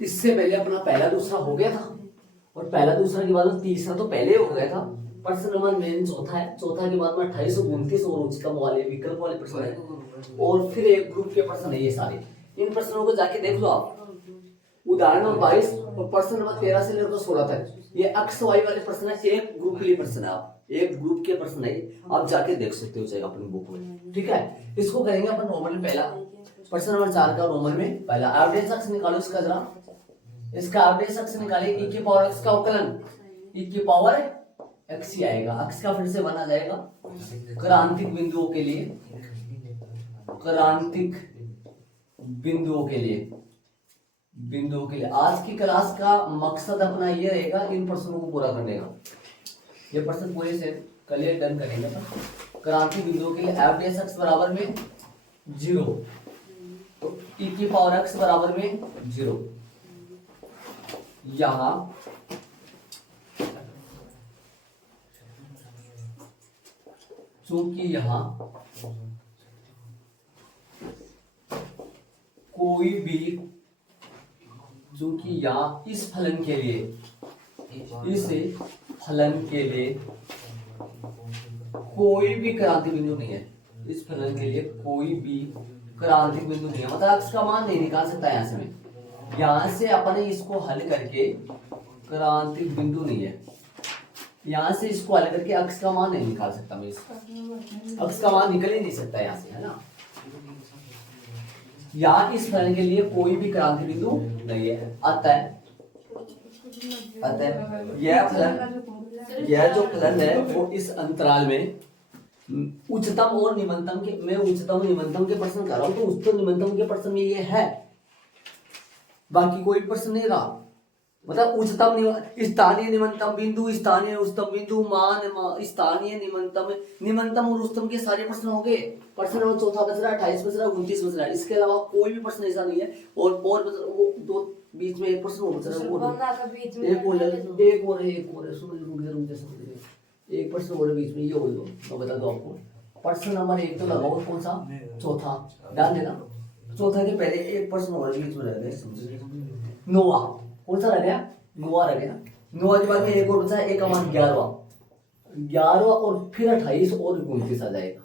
इससे पहले अपना पहला दूसरा हो गया था, और पहला दूसरा के बाद में तीसरा तो पहले हो गया था। प्रश्न नंबर मेन चौथा है, चौथा के बाद में 28 और 29 और उच्चतम वाले विकल्प वाले प्रश्न है, और फिर एक ग्रुप के प्रश्न है ये सारे। इन प्रश्नों को जाके देख लो आप। उदाहरण नंबर 22 और प्रश्न नंबर 13 से लेकर 16 तक ये अक्ष वाई वाले प्रश्न है, एक ग्रुप के लिए प्रश्न है, आप एक ग्रुप के प्रश्न है, आप जाके देख सकते हो जाएगा अपनी बुक में। ठीक है, इसको करेंगे अपन रोमन में पहला। प्रश्न नंबर 4 का रोमन में पहला एवरेज अक्ष निकालो इसका जरा। इसका एवरेज अक्ष निकाले, e की पावर x का अवकलन e की पावर x ही आएगा। अक्ष का फिर से बना जाएगा क्रांतिक बिंदुओं के लिए, क्रांतिक बिंदुओं के लिए, बिंदुओं के लिए। आज की क्लास का मकसद अपना ये रहेगा इन प्रश्नों को पूरा करने का। ये प्रश्न पूरे से क्लियर डन करेंगे अपन। क्रांतिक बिंदुओं के लिए एवरेज अक्ष बराबर में 0, तो e की पावर x बराबर में 0। यहां चूंकि यहां कोई भी, चूंकि यहां इस फलन के लिए, इस फलन के लिए कोई भी क्रांतिक बिंदु नहीं है, इस फलन के लिए कोई भी क्रांतिक बिंदु नहीं है, मतलब अक्ष का मान नहीं निकाल सकता। यहां से मैं, यहां से अपने इसको हल करके क्रांतिक बिंदु नहीं है, यहां से इसको हल करके अक्ष का मान नहीं निकाल सकता मैं, इसका अक्ष का मान निकल ही नहीं सकता यहां से, है ना। यहाँ इस फलन के लिए कोई भी क्रांतिक बिंदु नहीं है। अतः यह फलन, यह जो फलन है वो इस अंतराल में उच्चतम और निम्नतम के, मैं उच्चतम निम्नतम के प्रश्न कर रहा हूं, तो उच्चतम निम्नतम के प्रश्न में ये है, बाकी कोई प्रश्न नहीं रहा। मतलब उच्चतम स्थानीय निम्नतम बिंदु, स्थानीय उच्चतम बिंदु, मान स्थानीय निम्नतम, निम्नतम और उच्चतम के सारे प्रश्न हो गए। प्रश्न नंबर चौथा बच रहा है, 28 बच रहा है, 29 बच रहा है। इसके अलावा कोई भी प्रश्न ऐसा नहीं है। और वो दो बीच में एक प्रश्न और बच रहा है, एक और एक प्रश्न और बीच में, ये बोल दो मैं बता दो आपको। प्रश्न नंबर 1 तो लगाओ, कौन सा? चौथा डाल देना। चौथा के पहले एक प्रश्न और बीच में रह गया, नोवा। कौन सा रह गया? नोवा रह गया। नोवा के बाद में एक और बचा है, एक का मान 11वां और फिर 28 और 29 आ जाएगा।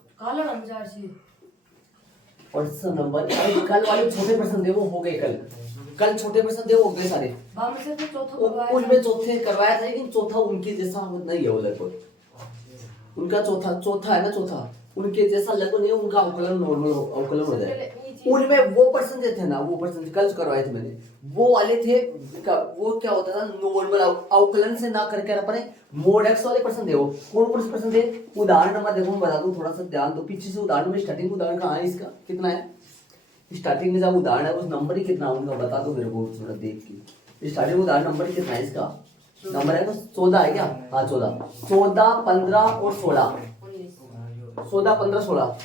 प्रश्न नंबर, कल वाले छोटे प्रश्न थे वो हो गए, कल छोटे प्रश्न थे वो हो गए सारे। उनमें चौथे करवाया था, लेकिन चौथा उनके जैसा नहीं है, वो लगभग उनका चौथा है ना, चौथा उनके जैसा लगभग नहीं है, उनका अवकलन नॉर्मल अवकलन हो जाए। उनमें वो प्रश्न जो थे ना, वो प्रश्न कल करवाए थे मैंने, वो वाले थे। वो क्या होता था, नॉर्मल अवकलन से ना करके अपने मोड एक्स वाले प्रश्न थे। वो कौन प्रश्न थे? उदाहरण नंबर देखो, मैं बता दूं, थोड़ा सा ध्यान दो। पीछे से उदाहरण में स्टार्टिंग उदाहरण कहाँ है, इसका कितना है स्टार्टिंग में, जब उदाहरण है उस नंबर ही कितना उनका बता दो मेरे को थोड़ा देख के। स्टार्टिंग उदाहरण नंबर कितना है इसका? नंबर है तो 14 है क्या? हाँ 14, 15 और 16, 14, 15, 16,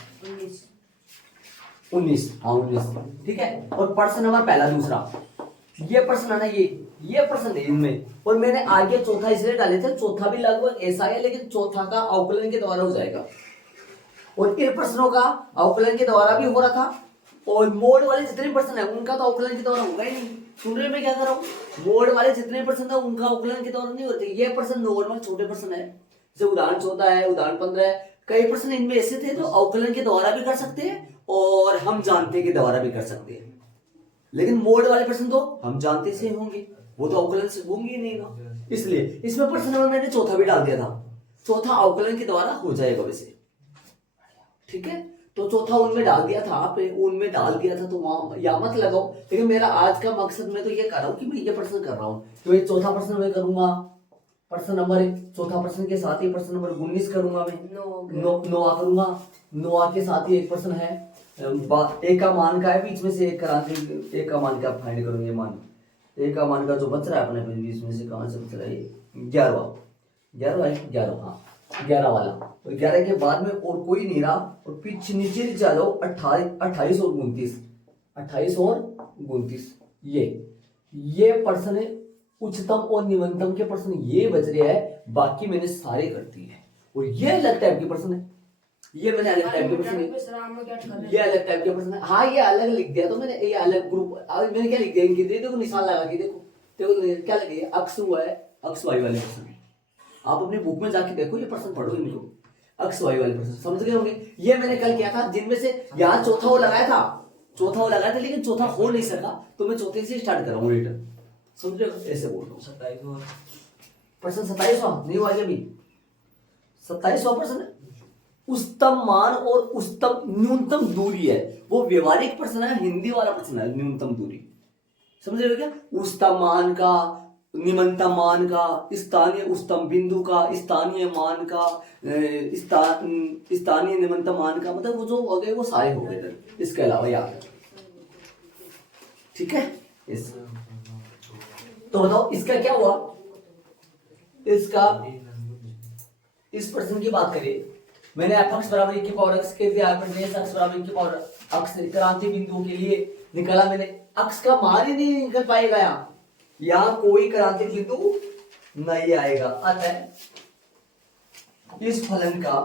19, हाँ 19। ठीक है, और प्रश्न नंबर पहला दूसरा, ये प्रश्न है ना, ये प्रश्न है इनमें। और मैंने आगे चौथा इसलिए डाले थे, चौथा भी लगभग ऐसा है, लेकिन चौथा का अवकलन के द्वारा हो जाएगा, और इन प्रश्नों का अवकलन के द्वारा भी हो रहा था। और मोड वाले जितने प्रश्न है उनका तो अवकलन के द्वारा होगा ही नहीं। सुन रहे मैं क्या कर रहा हूँ? मोड वाले जितने प्रश्न है उनका अवकलन के द्वारा नहीं होते। ये प्रश्न नॉर्मल छोटे प्रश्न है, जैसे उदाहरण 14 है, उदाहरण 15 है। कई प्रश्न इनमें ऐसे थे जो अवकलन के द्वारा भी कर सकते हैं और हम जानते के द्वारा भी कर सकते हैं, लेकिन मोड वाले प्रश्न तो हम जानते से होंगे, वो तो अवकलन से होंगे ही नहीं ना। इसलिए इसमें प्रश्न नंबर मैंने चौथा भी डाल दिया था, चौथा अवकलन के द्वारा हो जाएगा वैसे। ठीक है, तो चौथा उनमें डाल दिया था, आप उनमें डाल दिया था, तो वहां या मत लगाओ। लेकिन मेरा आज का मकसद मैं तो ये कर रहा हूँ कि मैं ये प्रश्न कर रहा हूँ, तो ये चौथा प्रश्न मैं करूंगा। प्रश्न नंबर चौथा प्रश्न के साथ ही प्रश्न नंबर 19 करूंगा मैं, नोवा करूंगा। नोवा के साथ ही एक प्रश्न है, एक का मान का है, बीच में से एक क्रांति, एक का मान का फाइंड करूंगे। मान एक का मान का जो बच रहा है अपने बीच में से, कहां से बच रहा है? 11 हाँ 11 वाला। और 11 के बाद में और कोई नहीं रहा, और पीछे नीचे आ जाओ 28 और 29, 28 और 29। ये प्रश्न है, उच्चतम और निम्नतम के प्रश्न ये बच रहे हैं, बाकी मैंने सारे कर दिए हैं। और ये अलग टाइप के प्रश्न है, ये मैंने अलग टाइप के प्रश्न, ये अलग टाइप के प्रश्न। हाँ ये अलग लिख दिया तो मैंने, ये अलग ग्रुप। अब मैंने क्या लिख दिया इनकी, देखो निशान लगा के, देखो देखो क्या लगे, अक्स हुआ है, अक्स वाई वाले प्रश्न। आप अपनी बुक में जाके देखो, ये प्रश्न पढ़ो इनको, अक्स वाई वाले प्रश्न समझ गए होंगे। ये मैंने कल किया था, जिनमें से यहाँ चौथा वो लगाया था, चौथा वो लगाया था, लेकिन चौथा हो नहीं सका, तो मैं चौथे से स्टार्ट कर रहा हूँ रिटर्न, समझ रहे हो, ऐसे बोल रहा हूँ। 27वां प्रश्न, 27वां नहीं हुआ अभी, 27वां प्रश्न उच्चतम मान और उच्चतम न्यूनतम दूरी है, वो व्यवहारिक प्रश्न है, हिंदी वाला प्रश्न है, न्यूनतम दूरी, समझ रहे हो क्या। उच्चतम मान का, निम्नतम मान का, स्थानीय उच्चतम बिंदु का, स्थानीय मान का, स्थानीय निम्नतम मान का, मतलब वो जो हो गए वो सारे हो गए। इसके अलावा याद, ठीक है। इस तो बताओ इसका क्या हुआ, इसका इस प्रश्न की बात करिए, मैंने एफ एक्स बराबर 1 की पावर एक्स के दिया, एक्स बराबर 1 की पावर एक्स क्रांति बिंदु के लिए निकाला मैंने, अक्स का मान ही नहीं निकल पाएगा, यहाँ कोई क्रांतिक बिंदु नहीं आएगा। अतः इस फलन का,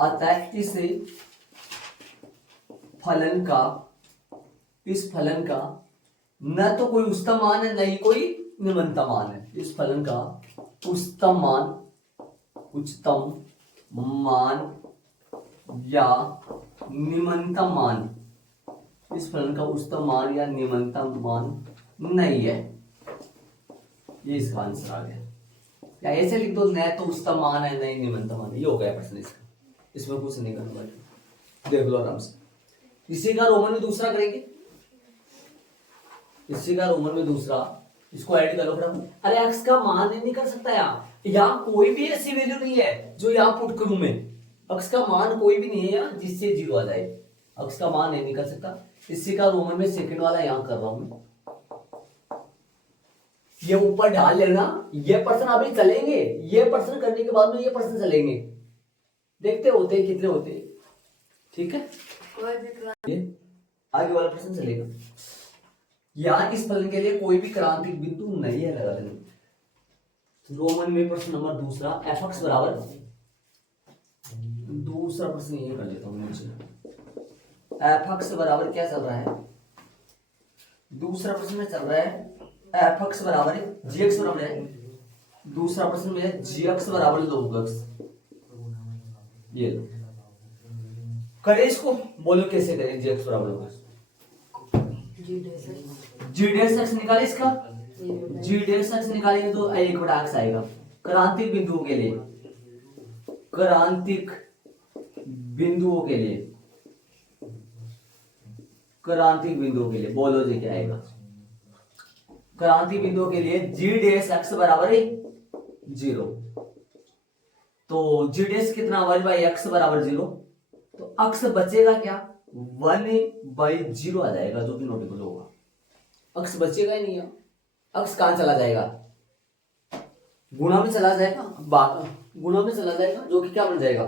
अतः इस फलन का न तो कोई उच्चतम मान है, न ही कोई निम्नतम मान है। इस फलन का उच्चतम मान या निम्नतम मान, इस फलन का उच्चतम मान या निम्नतम मान नहीं है, ये इसका आंसर आ गया। या ऐसे लिख दो, न तो उच्चतम मान है, नहीं निम्नतम मान है, ये हो गया प्रश्न इसका, इसमें कुछ नहीं करना, देख लो आराम से। इसी का रोमन में दूसरा करेंगे, इसी का रोमन में दूसरा, इसको ऐड करो फटाफट। अरे एक्स का मान नहीं कर सकता यहाँ कोई भी ऐसी वैल्यू नहीं है जो यहाँ पुट करूं मैं, एक्स का मान कोई भी नहीं है यहाँ जिससे 0 आ जाए, एक्स का मान नहीं कर सकता। इसी का रोमन में सेकंड वाला यहाँ कर रहा हूं मैं, ये ऊपर डाल लेना। ये प्रश्न अभी चलेंगे, ये प्रश्न करने के बाद में ये प्रश्न चलेंगे, देखते होते कितने होते, ठीक है। ये आगे वाला प्रश्न चलेगा। यहाँ इस फलन के लिए कोई भी क्रांतिक बिंदु नहीं है, लगा देना। रोमन में प्रश्न नंबर दूसरा, एफ एक्स बराबर, दूसरा प्रश्न ये कर लेता हूं मुझे, एफ एक्स बराबर क्या चल रहा है, दूसरा प्रश्न में चल रहा है एफ एक्स बराबर है जी एक्स बराबर है, दूसरा प्रश्न में जी एक्स बराबर log x, ये लो करें इसको, बोलो कैसे करें जी एक्स बराबर log x, जी डैश एक्स निकाले, इसका जी डैश एक्स निकालेंगे तो 1/x आएगा। क्रांतिक बिंदुओं के लिए, क्रांतिक बिंदुओं के लिए, क्रांतिक बिंदुओं के लिए बोलो जी क्या आएगा, क्रांति बिंदुओं के लिए जी डैश एक्स बराबर है 0, तो जी डैश कितना 1/x बराबर 0, तो अक्स बचेगा क्या 1/0 आ जाएगा, जो भी नोटेबल होगा, अक्स बचेगा ही नहीं है। अक्स कहां चला जाएगा, गुणा में चला जाएगा, गुणा में चला जाएगा, जो कि क्या बन जाएगा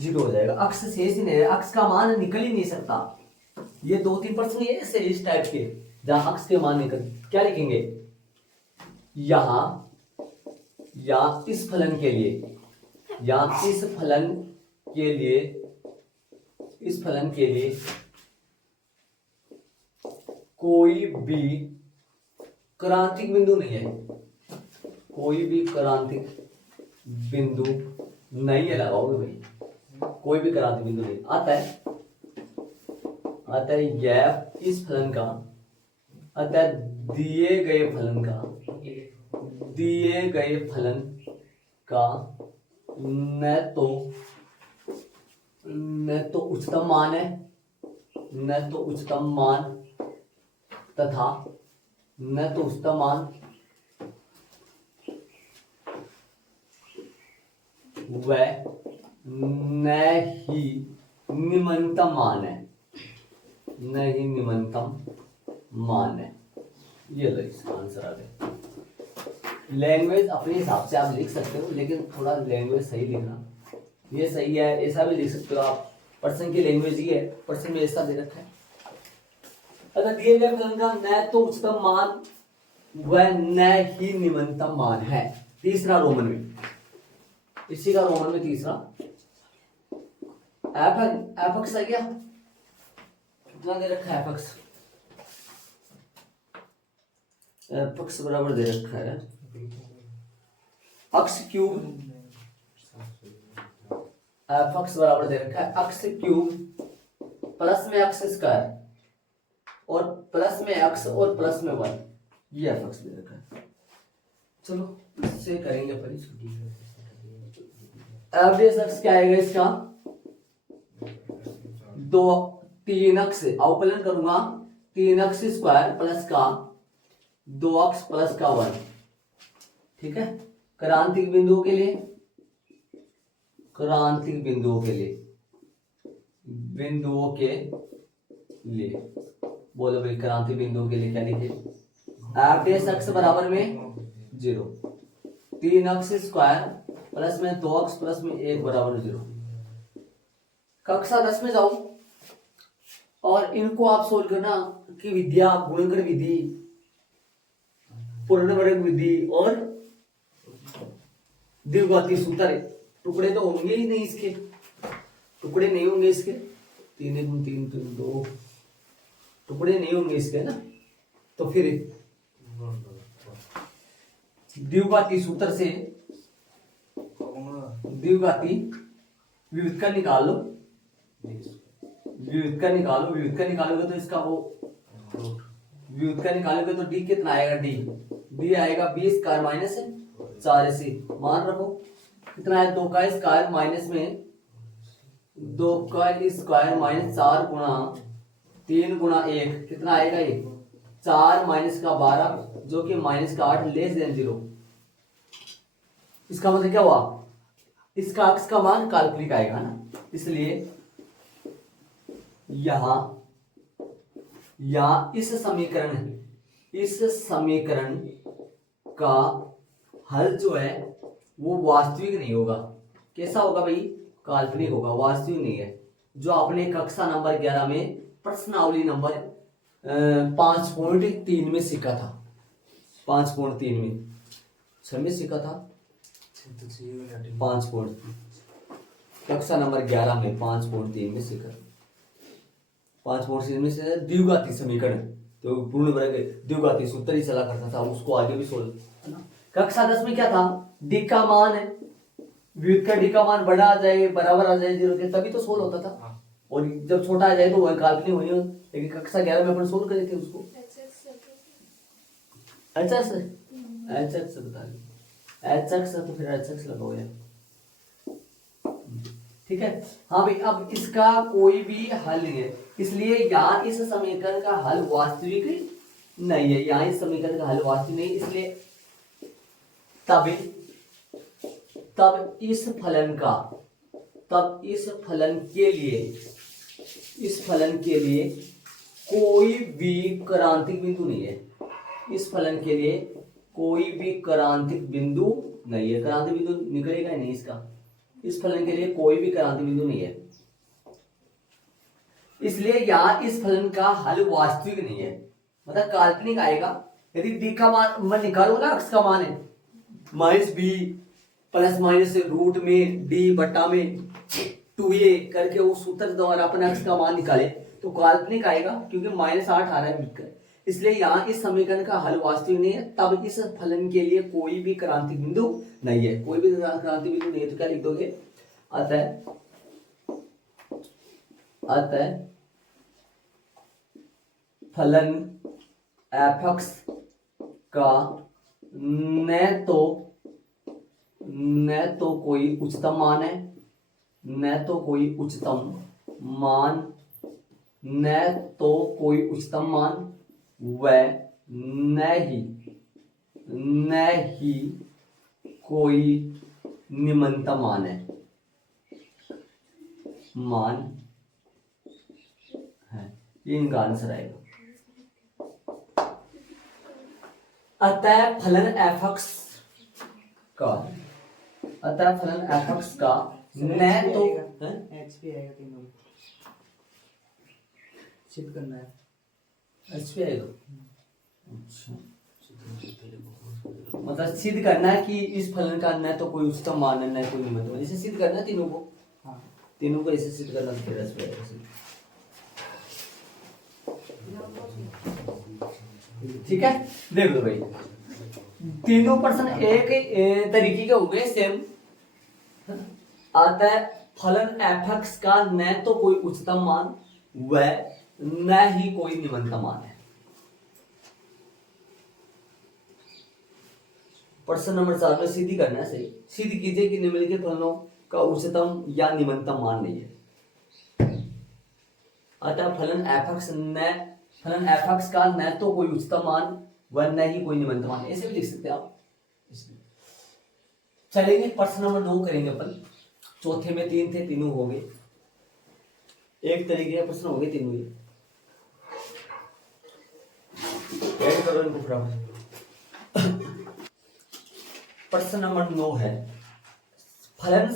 0 हो जाएगा, अक्स शेष ही नहीं है, अक्स का मान निकल ही नहीं सकता। ये 2-3 प्रश्न ये ऐसे इस टाइप के, जहां अक्स के मान निकल, क्या लिखेंगे यहां, या इस फलन के लिए, या इस फलन के लिए, इस फलन के लिए कोई भी क्रांतिक बिंदु नहीं है, कोई भी क्रांतिक बिंदु नहीं है, लगाओगे भाई, कोई भी क्रांतिक बिंदु नहीं आता है यह इस फलन का, अतः दिए गए फलन का न तो उच्चतम मान है, न तो उच्चतम मान तथा न तो उच्चतम मान व न ही निम्नतम मान है, न ही निम्नतम मान है। ये लो इसका आंसर आ गया। लैंग्वेज अपने हिसाब से आप लिख सकते हो, लेकिन थोड़ा लैंग्वेज सही लिखना, ये सही है ऐसा भी लिख सकते हो आप, पर्सन की लैंग्वेज ही है, पर्सन में ऐसा दे रखा है। अगर दिए गए फलन का न तो उच्चतम मान व न ही निम्नतम मान है, तीसरा रोमन में, इसी का रोमन में तीसरा, एफ एक्स आ गया, कितना दे रखा है एफ एक्स? एफ एक्स बराबर दे रखा है एक्स क्यूब, एफ एक्स बराबर दे रखा है एक्स क्यूब प्लस में एक्स स्क्वायर और प्लस में एक्स और प्लस में वन, ये एफ एक्स दे रखा है। चलो इससे करेंगे अपन इसको। एवरेज एक्स क्या आएगा इसका? 3x अवकलन करूंगा 3x स्क्वायर प्लस का 2x प्लस का 1, ठीक है। क्रांतिक बिंदुओं के लिए, क्रांतिक बिंदुओं के लिए, बिंदुओं के लिए बोलो भाई, क्रांतिक बिंदुओं के लिए क्या लिखे? एफ एक्स बराबर में 0, 3x स्क्वायर प्लस में 2x प्लस में 1 बराबर 0। कक्षा 10 में जाओ और इनको आप सोल्व करना कि विद्या, गुणनखंड विधि, पूर्णवर्ग विधि और द्विघाती सूत्र। टुकड़े तो होंगे ही नहीं इसके, टुकड़े नहीं होंगे इसके, 3 × 3 = 2 टुकड़े नहीं होंगे इसके ना। तो फिर द्विघाती सूत्र से द्विघाती विविधकरण निकाल लो, विविधकरण निकालो, विविधकरण निकालोगे तो इसका वो व्युत्क्रम निकालोगे तो डी कितना आएगा? डी आएगा 20 स्क्वायर माइनस 4ac, मान रखो कितना है? 2 का स्क्वायर माइनस में 2 का स्क्वायर माइनस 4 गुणा 3 गुणा 1 कितना आएगा? ये 4 माइनस का 12 जो कि माइनस का 8 लेस देन 0। इसका मतलब क्या हुआ? इसका अक्स का मान काल्पनिक आएगा ना, इसलिए यहां इस समीकरण का हल जो है वो वास्तविक नहीं होगा। कैसा होगा भाई? काल्पनिक होगा, वास्तविक नहीं है। जो आपने कक्षा नंबर 11 में प्रश्नावली नंबर 5.3 में सीखा था, 5.3 में 6 में सीखा था, 5.3 कक्षा नंबर 11 में 5.3 में सीखा, 5.3 में से द्विघाती समीकरण, तो पूर्ण वर्ग द्विघाती सूत्र ही चला करता था, उसको आगे भी सोल्व है ना। कक्षा 10 में क्या था? डी का मान है, व्युत्क्रम डी का मान बड़ा आ जाए, बराबर आ जाए 0 के, तभी तो सोल्व होता था। और जब छोटा आ जाए तो वह काल्पनिक होनी हो, लेकिन कक्षा 11 में अपन सोल्व करे थे उसको। एच बता तो फिर एच लगाओ यार, ठीक है। हाँ भाई, अब इसका कोई भी हल नहीं है, इसलिए यहाँ इस समीकरण का हल वास्तविक नहीं है, यहाँ इस समीकरण का हल वास्तविक नहीं, इसलिए तब इस फलन के लिए कोई भी क्रांतिक बिंदु नहीं है। इस फलन के लिए कोई भी क्रांतिक बिंदु नहीं है। क्रांतिक बिंदु निकलेगा ही नहीं इसका, इस फलन के लिए कोई भी क्रांतिक बिंदु नहीं है, इसलिए यहाँ इस फलन का हल वास्तविक नहीं है, मतलब काल्पनिक आएगा। यदि डी का मान मैं निकालू ना, अक्स का मान है -b प्लस माइनस रूट में d बटा में 2a करके उस सूत्र द्वारा अपने अक्स का मान निकाले तो काल्पनिक आएगा, क्योंकि -8 आ रहा है मिलकर। इसलिए यहाँ इस समीकरण का हल वास्तविक नहीं है, तब इस फलन के लिए कोई भी क्रांतिक बिंदु नहीं है, कोई भी क्रांतिक बिंदु नहीं है। तो क्या लिख दोगे? अतः फलन f(x) का न तो कोई उच्चतम मान है, न तो कोई उच्चतम मान व न ही कोई निम्नतम मान है, ये इनका आंसर आएगा। अतः फलन f(x) का न तो HP आएगा, तीनों सिद्ध करना है। HP आएगा, अच्छा, मतलब सिद्ध करना है कि इस फलन का न तो कोई उच्चतम मान है, न कोई निम्नतम, जैसे सिद्ध करना है तीनों को। हाँ, तीनों को ऐसे सेट करना फिर ठीक है। देख लो भाई, तीनों पर्सन एक तरीके के हो गए सेम। आता है फलन एफ का न तो कोई उच्चतम मान व न ही कोई निम्नतम मान है। प्रश्न नंबर 4 में सीधी करना है, सही सीधी कीजिए कि निम्नलिखित फलनों का उच्चतम या निम्नतम मान नहीं है। अतः फलन एफ का न तो कोई उच्चतम मान व न ही कोई निम्नतम मान, ऐसे भी लिख सकते हैं आप। चलेंगे प्रश्न नंबर 9 करेंगे अपन। चौथे में 3 थे, तीनों हो गए। एक तरीके के प्रश्न हो गए तीनों ही। ऐड करो इनको फटाफट। प्रश्न नंबर 9 है फलन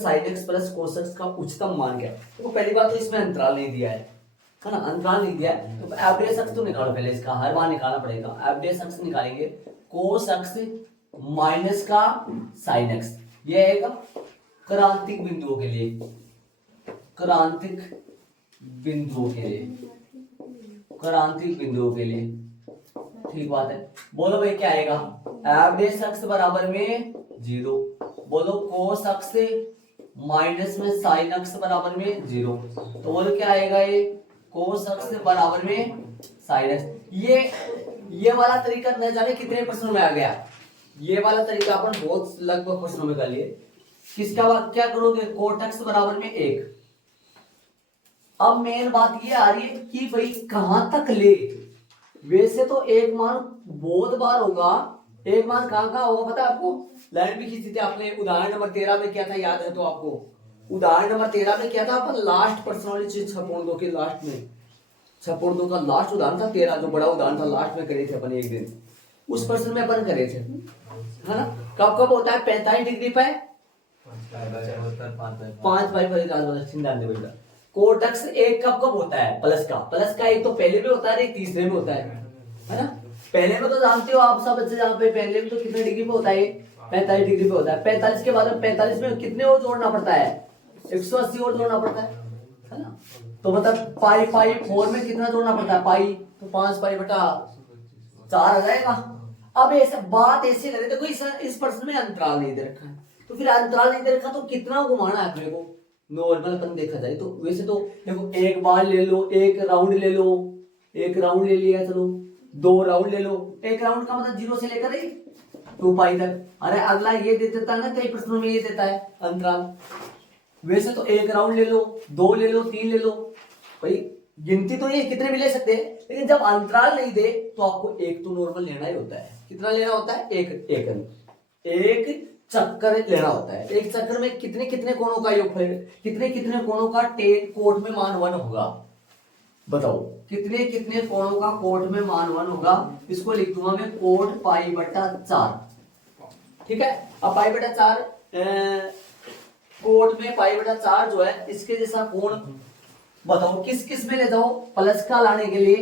sin x plus cos x का उच्चतम मान क्या है। तो पहली बात तो इसमें अंतराल नहीं दिया है ना, अंतराल नहीं दिया है तो एवरेज अक्ष तो निकालो पहले, इसका हर बार निकालना पड़ेगा। एवरेज अक्ष निकालेंगे cos x माइनस का sin x, ये आएगा क्रांतिक बिंदुओं के लिए, क्रांतिक बिंदुओं के लिए, क्रांतिक बिंदुओं के लिए। ठीक बात है। बोलो भाई क्या आएगा, एवरेज अक्ष बराबर में 0, बोलो कोस अक्ष माइनस में साइन अक्ष बराबर में 0, तो बोलो क्या आएगा, ये कोस अक्ष बराबर में साइन अक्ष। ये वाला तरीका न जाने कितने प्रश्नों में आ गया, ये वाला तरीका अपन बहुत लगभग प्रश्नों में कर लिए। किसका क्या करोगे, कोट अक्ष बराबर में 1। अब मेन बात ये आ रही है कि भाई कहां तक ले। वैसे तो एक मान बहुत बार होगा, एक मान कहां होगा पता है आपको, लाइन भी खींची थी आपने। उदाहरण नंबर 13 में क्या था याद है तो आपको, उदाहरण नंबर 13 में क्या था अपन, लास्ट प्रश्न वाली चीज 6.2 के लास्ट में, 6.2 का लास्ट उदाहरण था 13, जो बड़ा उदाहरण था लास्ट में करे थे अपन एक दिन, उस प्रश्न में अपन करे थे, है ना। कब कब होता है 45 डिग्री पे 5 पाई पर कोटक्स एक कब कब होता है, प्लस का एक तो पहले में होता है, एक तीसरे में होता है ना। पहले में तो जानते हो आप सब अच्छे, जहाँ पे पहले में तो कितने डिग्री पे होता है, 45 डिग्री पे होता है। 45 के बाद में 45 में कितने और जोड़ना पड़ता है, 180 और जोड़ना पड़ता है ना। तो मतलब पाई 4 में कितना जोड़ना पड़ता है पाई, तो 5 पाई बटा 4 आ जाएगा। अब ऐसा बात ऐसे करे, देखो इस प्रश्न में अंतराल नहीं दे रखा है, तो फिर अंतराल नहीं दे रखा तो कितना घुमाना है अपने को, नॉर्मल अपन देखा जाए तो। वैसे तो देखो एक बार ले लो, एक राउंड ले लो, एक राउंड ले लिया, चलो 2 राउंड ले लो। एक राउंड का मतलब 0 से लेकर 2 पाई तक। अरे अगला ये दे देता है ना, कई प्रश्नों में ये देता है अंतराल। वैसे तो एक राउंड ले लो, 2 ले लो, 3 ले लो, भाई गिनती तो ये कितने भी ले सकते हैं, लेकिन जब अंतराल नहीं दे तो आपको एक तो नॉर्मल लेना ही होता है। कितना लेना होता है, एक चक्कर लेना होता है। एक चक्कर में कितने कितने कोणों का योगफल, कितने कितने कोणों का कोट में मान 1 होगा, बताओ कितने कितने कोणों का कोट में मान 1 होगा। इसको लिख दूंगा मैं कोट पाई बटा 4। ठीक है। अब पाई बटा 4 कोट में पाई बटा 4 जो है, इसके जैसा कोण बताओ किस किस में ले जाओ, प्लस का लाने के लिए,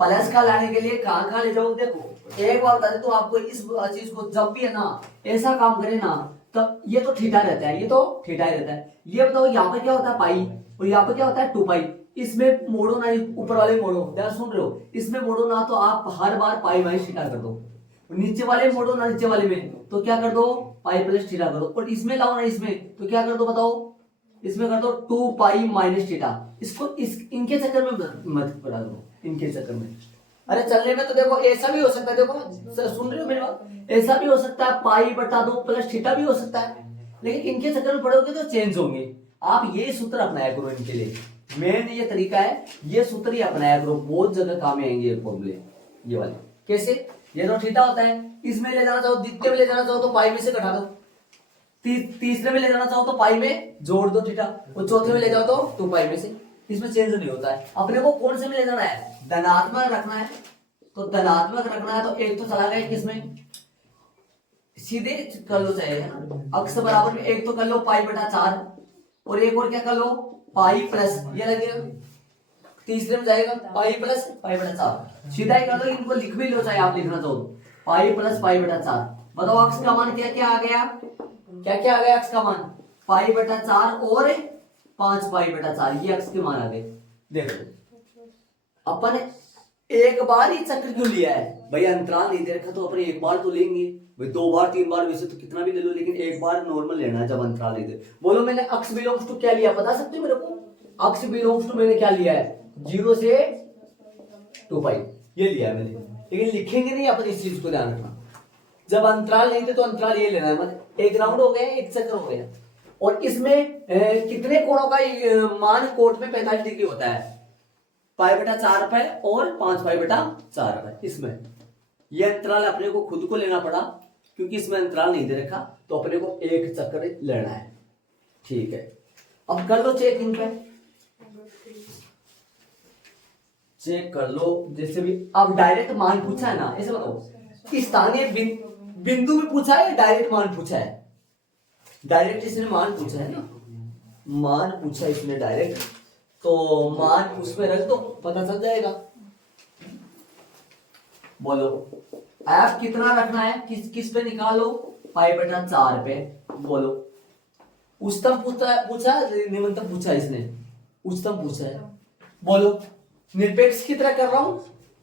प्लस का लाने के लिए कहां ले जाओ। देखो एक बार बता दे तो आपको, इस चीज को जब भी है ना ऐसा काम करे ना, तब ये तो थीटा रहता है, ये तो थीटा ही रहता है। ये बताओ यहाँ पे क्या होता है पाई, और यहाँ पे क्या होता है 2 पाई। इसमें मोड़ो ना, ऊपर वाले मोड़ो, ध्यान सुन रहे हो, इसमें मोड़ो ना तो आप हर बार पाई माइनस थीटा कर दो। नीचे वाले मोड़ो ना, नीचे वाले में तो क्या कर दो, पाई प्लस थीटा करो। और इसमें लाओ ना, इसमें तो क्या कर दो बताओ, इसमें कर दो 2 पाई माइनस थीटा। इसको इनके चक्कर में मत करा दो, इनके चक्कर में। अरे चलने में तो देखो ऐसा भी हो सकता है, देखो सुन रहे हो मेरी बात, ऐसा भी हो सकता है पाई बटा 2 प्लस थीटा भी हो सकता है, लेकिन इनके चक्कर में पड़ोगे तो चेंज होंगे। आप ये सूत्र अपनाया करो इनके लिए, मेन ये तरीका है, ये सूत्र ही अपनाया करो, बहुत जगह काम में आएंगे ये फॉर्मूले, ये वाले। कैसे, ये तो थीटा होता है, इसमें ले जाना चाहो, द्वितीय में ले जाना चाहो तो पाई में से घटा दो, तीसरे में ले जाना चाहो तो पाई में जोड़ दो थीटा, और चौथे में ले जाओ तो 2 पाई में से। इसमें चेंज नहीं होता है। अपने को कौन से में ले जाना है, धनात्मक रखना है, तो धनात्मक रखना है तो एक तो चला गया किसमें, सीधे कर लो चाहे अक्ष बराबर में, एक तो कर लो पाई बटा 4, और एक और क्या कर लो पाई प्लस, ये लगेगा तीसरे में जाएगा पाई प्लस पाई बटा 4, सीधा ही कर लो। इनको लिख भी लो चाहे आप लिखना चाहो, पाई प्लस पाई बटा 4। बताओ अक्ष का मान क्या क्या आ गया, क्या क्या आ गया अक्ष का मान, पाई बटा 4 और 5 पाई बटा 4, ये अक्स के मान आ गए। देखो अपन एक बार ही चक्र क्यों लिया है भाई, अंतराल नहीं दे रखा तो अपन एक बार तो लेंगे भाई, 2 बार 3 बार वैसे तो कितना भी ले लो, लेकिन एक बार नॉर्मल लेना है जब अंतराल नहीं दे। बोलो मैंने अक्स बिलोंग्स टू क्या लिया, बता सकते हो मेरे को? अक्स बिलोंग्स टू मैंने क्या लिया है, 0 से 2 पाई ये लिया है मैंने, लेकिन लिखेंगे नहीं अपन, इस चीज को ध्यान रखना। जब अंतराल नहीं थे तो अंतराल ये लेना है, मतलब एक राउंड हो गया, एक चक्र हो गया। और इसमें कितने कोणों का मान कोट में 45 डिग्री होता है, पाई बटा 4 पे और 5 पाई बटा 4 पे। इसमें ये अंतराल अपने को खुद को लेना पड़ा क्योंकि इसमें अंतराल नहीं दे रखा, तो अपने को एक चक्र लेना है। ठीक है, अब कर लो चेक इन पे, चेक कर लो जैसे भी। अब डायरेक्ट मान पूछा है ना, ऐसे बताओ स्थानीय बिंदु में पूछा है या डायरेक्ट मान पूछा है? डायरेक्ट इसने मान पूछा है ना, मान पूछा इसने डायरेक्ट, तो मान उसमें रख दो, पता चल जाएगा। बोलो एफ कितना रखना है, किस पे निकालो, पाई बटा 4 पे। बोलो उच्चतम पूछा निम्नतम पूछा, इसने उच्चतम पूछा है। बोलो निरपेक्ष की तरह कर रहा हूं,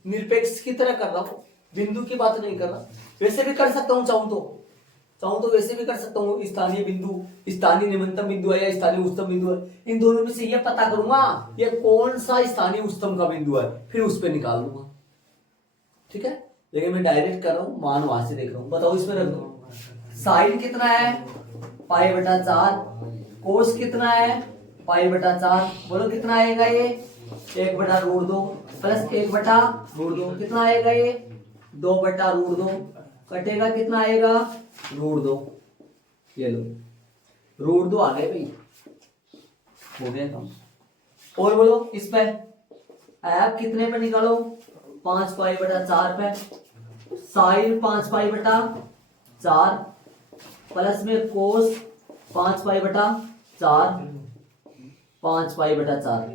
निरपेक्ष की तरह कर रहा हूं, बिंदु की बात नहीं कर रहा। वैसे भी कर सकता हूं, चाहूं तो वैसे भी कर सकता हूं। स्थानीय बिंदु, स्थानीय निम्नतम बिंदु है या स्थानीय उच्चतम बिंदु है, इन दोनों में से ये पता करूंगा ये कौन सा स्थानीय उच्चतम का बिंदु है, फिर उस पर निकाल लूंगा। ठीक है, लेकिन मैं डायरेक्ट कर रहा हूं, मान वहां से देख रहा हूं। बताओ इसमें रख दो, साइन कितना है, पाई बटा 4, कोस कितना है, पाई बटा 4। बोलो कितना आएगा ये, 1 बटा रूट 2 प्लस 1 बटा रूट 2, कितना आएगा ये, 2 बटा रूट 2, कटेगा कितना आएगा, रूट 2। ये लो रूट 2 आ गए भाई, हो गया काम। और बोलो इस पे ऐप कितने पे निकालो, 5 पाई बटा 4 पे, साइन 5 पाई बटा 4 प्लस में कोस 5 पाई बटा 4, 5 पाई बटा 4,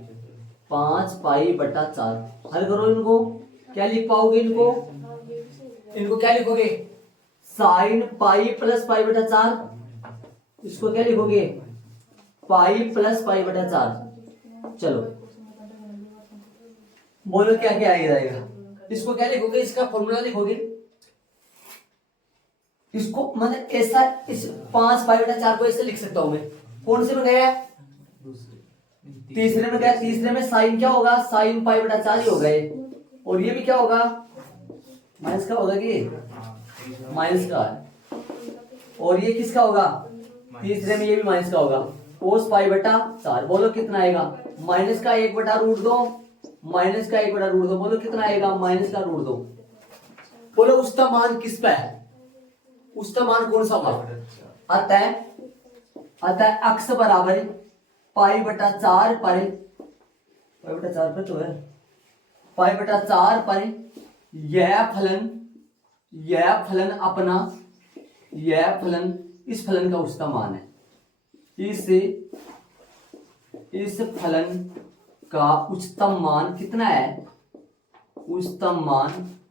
5 पाई बटा 4। हल करो इनको, क्या लिख पाओगे इनको, इनको क्या लिखोगे, साइन पाई प्लस पाई बटा 4, इसको क्या लिखोगे, पाई प्लस पाई बटा 4। चलो बोलो क्या क्या आएगा, इसको क्या लिखोगे, इसका फॉर्मूला लिखोगे, इसको मतलब ऐसा, इस 5 पाई बटा 4 को ऐसे लिख सकता हूं मैं। कौन से में गया, तीसरे में गया, तीसरे में साइन क्या होगा, साइन पाई बटा 4 ही होगा ये, और ये भी क्या होगा, माइनस का होगा कि माइनस का है, और ये किसका होगा, तीसरे में ये भी माइनस का होगा, कोस पाई बटा 4। बोलो कितना आएगा, माइनस का 1 बटा रूट 2, माइनस का 1 बटा रूट 2। बोलो कितना आएगा, माइनस का रूट 2। बोलो उसका मान किस पे है, उसका मान कौन सा मान आता है, अक्स बराबर पाई बटा 4 पर, पाई बटा 4 पर तो है, पाई बटा 4 पर यह फलन अपना, यह फलन इस फलन का उसका मान है, इस फलन का उच्चतम मान कितना है, उच्चतम मान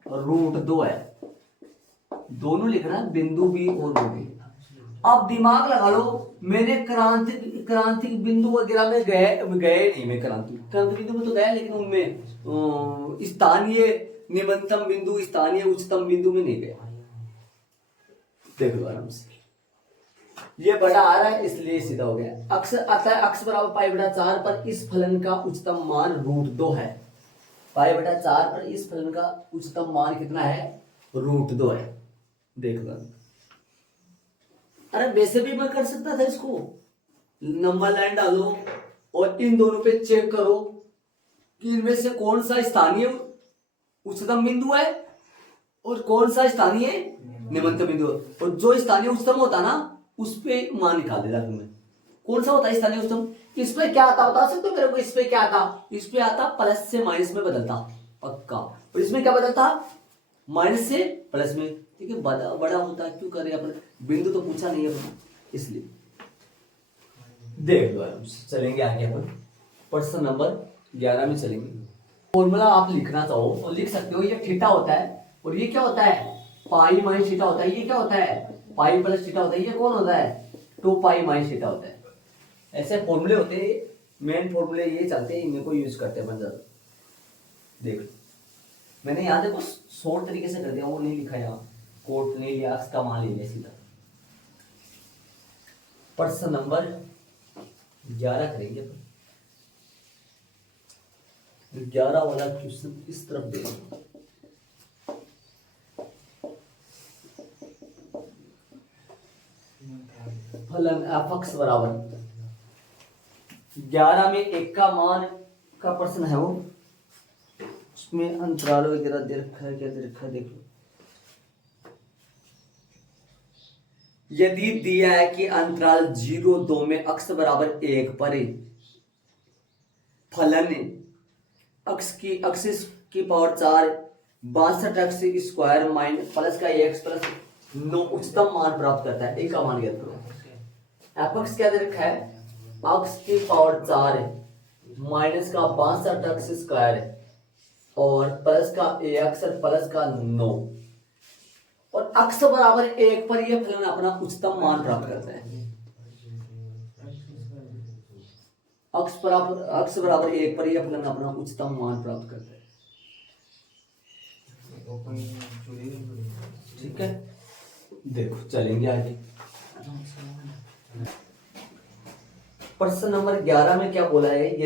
रूट 2 है। दोनों लिखना है, बिंदु बी और बी। अब दिमाग लगा लो, मैंने क्रांतिक बिंदु वगैरह में गए नहीं, मैं क्रांतिक बिंदु में तो गया, लेकिन उनमें स्थानीय निम्नतम बिंदु, स्थानीय उच्चतम बिंदु में नहीं गया। देख लो आराम से, ये बड़ा आ रहा है इसलिए सीधा हो गया। अक्स आता है, अक्स बराबर पाई बटा 4 पर इस फलन का उच्चतम मान रूट 2 है। पाई बटा 4 पर इस फलन का उच्चतम मान कितना है, रूट 2 है। देख लो, अरे वैसे भी मैं कर सकता था, इसको नंबर लाइन डालो और इन दोनों पे चेक करो कि इनमें से कौन सा स्थानीय उच्चतम बिंदु है और कौन सा स्थानीय निम्नतम बिंदु है, और जो स्थानीय उच्चतम होता ना उस पे मान निकाल देता तुम्हें। कौन सा होता है स्थानीय उच्चतम, इस पे क्या आता बता सकते हो मेरे को, इस पे क्या आता, इस पे आता प्लस से माइनस में बदलता पक्का, और इसमें क्या बदलता, माइनस से प्लस में। ठीक है, बड़ा होता क्यों करे, अपने बिंदु तो पूछा नहीं है इसलिए। देख लो चलेंगे आगे अपन प्रश्न नंबर 11 में चलेंगे। फॉर्मूला आप लिखना चाहो तो लिख सकते हो, ये थीटा होता है और ये क्या होता है, पाई माइनस थीटा होता है, ये क्या होता है, पाई प्लस थीटा होता है, ये कौन होता है, 2 पाई माइनस थीटा होता है। ऐसे फॉर्मूले होते हैं, मेन फॉर्मूले ये चलते हैं, इन्हीं को यूज करते हैं अपन ज्यादा। देख लो मैंने यहाँ देखो शॉर्ट तरीके से कर दिया, वो नहीं लिखा यहाँ, कोट नहीं लिया, अक्स का मान ले लिया सीधा। प्रश्न नंबर 11 करेंगे अपन। 11 वाला क्वेश्चन इस तरफ देखो। फलन f(x) बराबर 11 में 1 का मान का प्रश्न है वो, उसमें अंतराल वगैरह दे रखा है, क्या दे रखा है देख लो। यदि दिया है कि अंतराल 0-2 में x बराबर 1 पर फलन एक्सिस की power 4 62x square minus plus का x प्लस 9 उच्चतम मान प्राप्त करता है। एक का मान ज्ञात करो। f(x) क्या दे रखा है, x की पावर 4 है माइनस का 62x स्क्वायर है और प्लस का ax और प्लस का 9 और x बराबर 1 पर यह फलन अपना उच्चतम मान प्राप्त करता है। x बराबर 1 पर यह फलन अपना उच्चतम मान प्राप्त करता है। ठीक है, देखो चलेंगे आगे। प्रश्न नंबर 11 में क्या बोला है,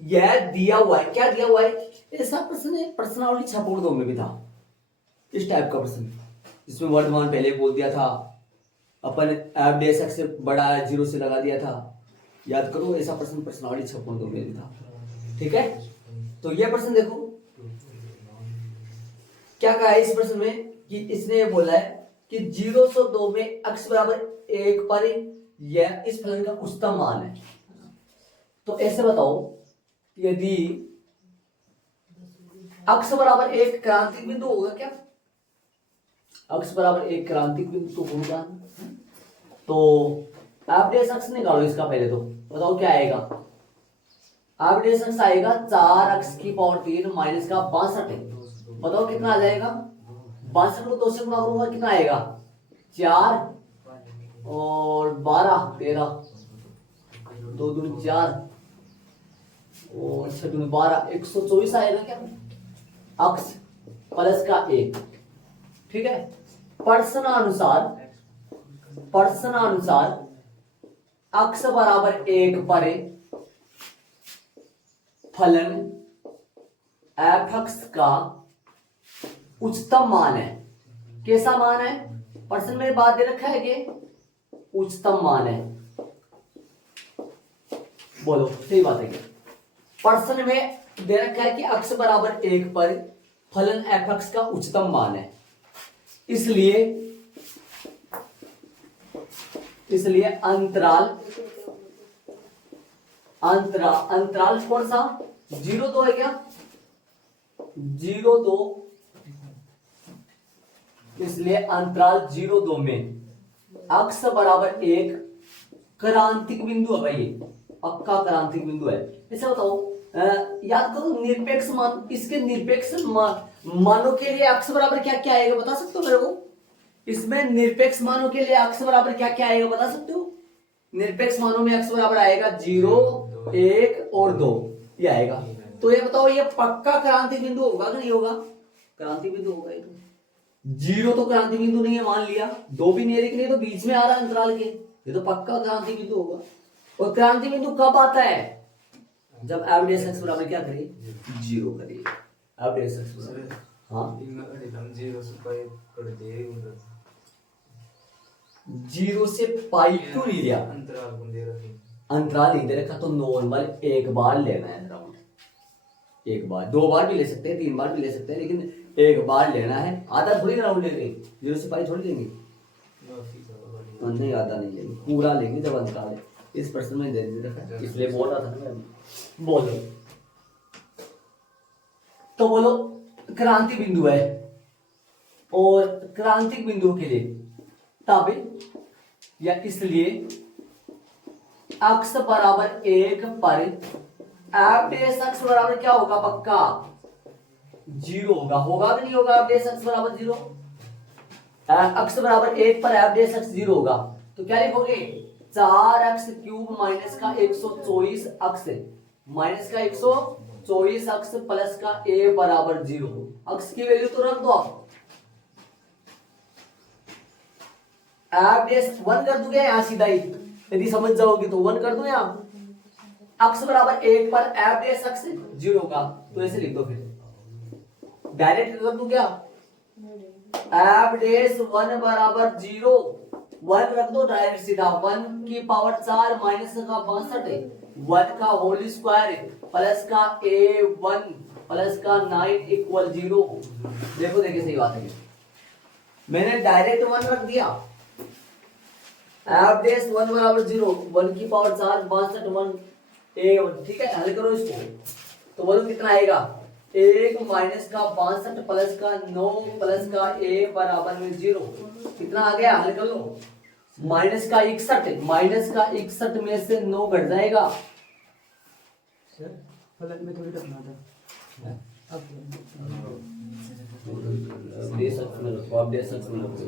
यह दिया हुआ है, क्या दिया हुआ है, ऐसा प्रश्न है, प्रश्नावली 6.2 में भी था इस टाइप का प्रश्न, जिसमें वर्तमान पहले बोल दिया था अपन, एफ डी एस एक्स से बड़ा 0 से लगा दिया था, याद करो। ऐसा प्रश्न प्रश्नावली 6.2 में भी था। ठीक है, तो यह प्रश्न देखो क्या कहा है इस प्रश्न में, कि इसने ये बोला है कि 0 से 2 में x बराबर 1 पर यह इस फलन का उच्चतम मान है। तो ऐसे बताओ, यदि x बराबर 1 क्रांतिक बिंदु होगा क्या, x बराबर 1 क्रांतिक बिंदु तो होगा, तो आप डेस x निकालो इसका, पहले तो बताओ क्या आएगा। आप डेस x आएगा 4x की पावर 3 माइनस का 62, बताओ कितना आ जाएगा। 62 को 2 से गुणा करूंगा, कितना आएगा 4 और 12 13, 2 दूनी 4 और 6 दूनी 12, 124 आएगा क्या, x प्लस का 1। ठीक है, प्रश्नानुसार x बराबर 1 पर फलन f(x) का उच्चतम मान है। कैसा मान है, प्रश्न में बात दे रखा है कि उच्चतम मान है। बोलो सही बात है क्या, प्रश्न में दे रखा है कि x बराबर 1 पर फलन f(x) का उच्चतम मान है, इसलिए अंतराल कौन सा, 0-2 है क्या, 0-2, इसलिए अंतराल 0-2 में x बराबर 1 क्रांतिक बिंदु है भाई, पक्का क्रांतिक बिंदु है। ऐसा बताओ, याद करो निरपेक्ष मान, इसके निरपेक्ष मानों के लिए x बराबर क्या क्या आएगा, बता सकते हो मेरे को। इसमें निरपेक्ष मानों के लिए x बराबर क्या क्या आएगा, बता सकते हो। निरपेक्ष मानों में x बराबर आएगा 0, 1 और 2, ये आएगा। तो ये बताओ, ये पक्का क्रांतिक बिंदु होगा कि नहीं होगा, क्रांतिक बिंदु होगा। ये 0 तो क्रांतिक बिंदु नहीं है मान लिया, 2 भी नहीं है, लेकिन ये तो बीच में आ रहा है अंतराल के, ये तो पक्का क्रांतिक बिंदु होगा। और क्रांतिक बिंदु कब आता है, जब एफ डी एस एक्स बराबर क्या करे, 0 करे। एफ डी एस एक्स बराबर, हाँ 0 से पाई क्यों नहीं लिया, अंतराल नहीं दे रखा, तो नॉर्मल एक बार लेना है राउंड, एक बार, 2 बार भी ले सकते हैं, 3 बार भी ले सकते हैं, लेकिन एक बार लेना है। आधा थोड़ी राउंड ले लेंगे, 0 से पाई थोड़ी लेंगे, नहीं आधा नहीं लेंगे, पूरा लेंगे जब अंतराल है। इस प्रश्न में दे रखा, इसलिए बोल रहा था मैं। बोलो तो बोलो, क्रांति बिंदु है, और क्रांतिक बिंदु के लिए तब या इसलिए x बराबर 1 पर एफ डेस एक्स बराबर क्या होगा, पक्का 0 होगा, होगा कि नहीं होगा। एफ डेस एक्स बराबर 0, x बराबर 1 पर एफ डेस एक्स 0 होगा, तो क्या लिखोगे 4x³ माइनस का 124 अक्स माइनस का 124 अक्स प्लस का a बराबर 0। अक्स की वैल्यू तो रख दो आप, एफ डेस 1 कर दूंगा यहाँ सीधा ही, यदि समझ जाओगे तो 1 कर दो यहाँ। अक्स बराबर 1 पर एफ डेस अक्स 0 का, तो ऐसे लिख दो, फिर डायरेक्ट कर दूं क्या, एफ डेस 1 बराबर 0, 1 रख दो डायरेक्ट सीधा, 1 की पावर 4 माइनस का 62 है, 1 का होल स्क्वायर प्लस का a1 प्लस का 9 इक्वल 0। देखो देखिए सही बात है, मैंने डायरेक्ट 1 रख दिया, एफ डेस 1 बराबर 0, 1 की पावर 4 62 1 a1, ठीक है। हल करो इसको तो बोलो कितना आएगा, 1 माइनस का 62 प्लस का 9 प्लस का a बराबर में 0, कितना आ गया, हल कर लो। माइनस का 61 में से 9 घट जाएगा, सर फलन में थोड़ी रखना था। अब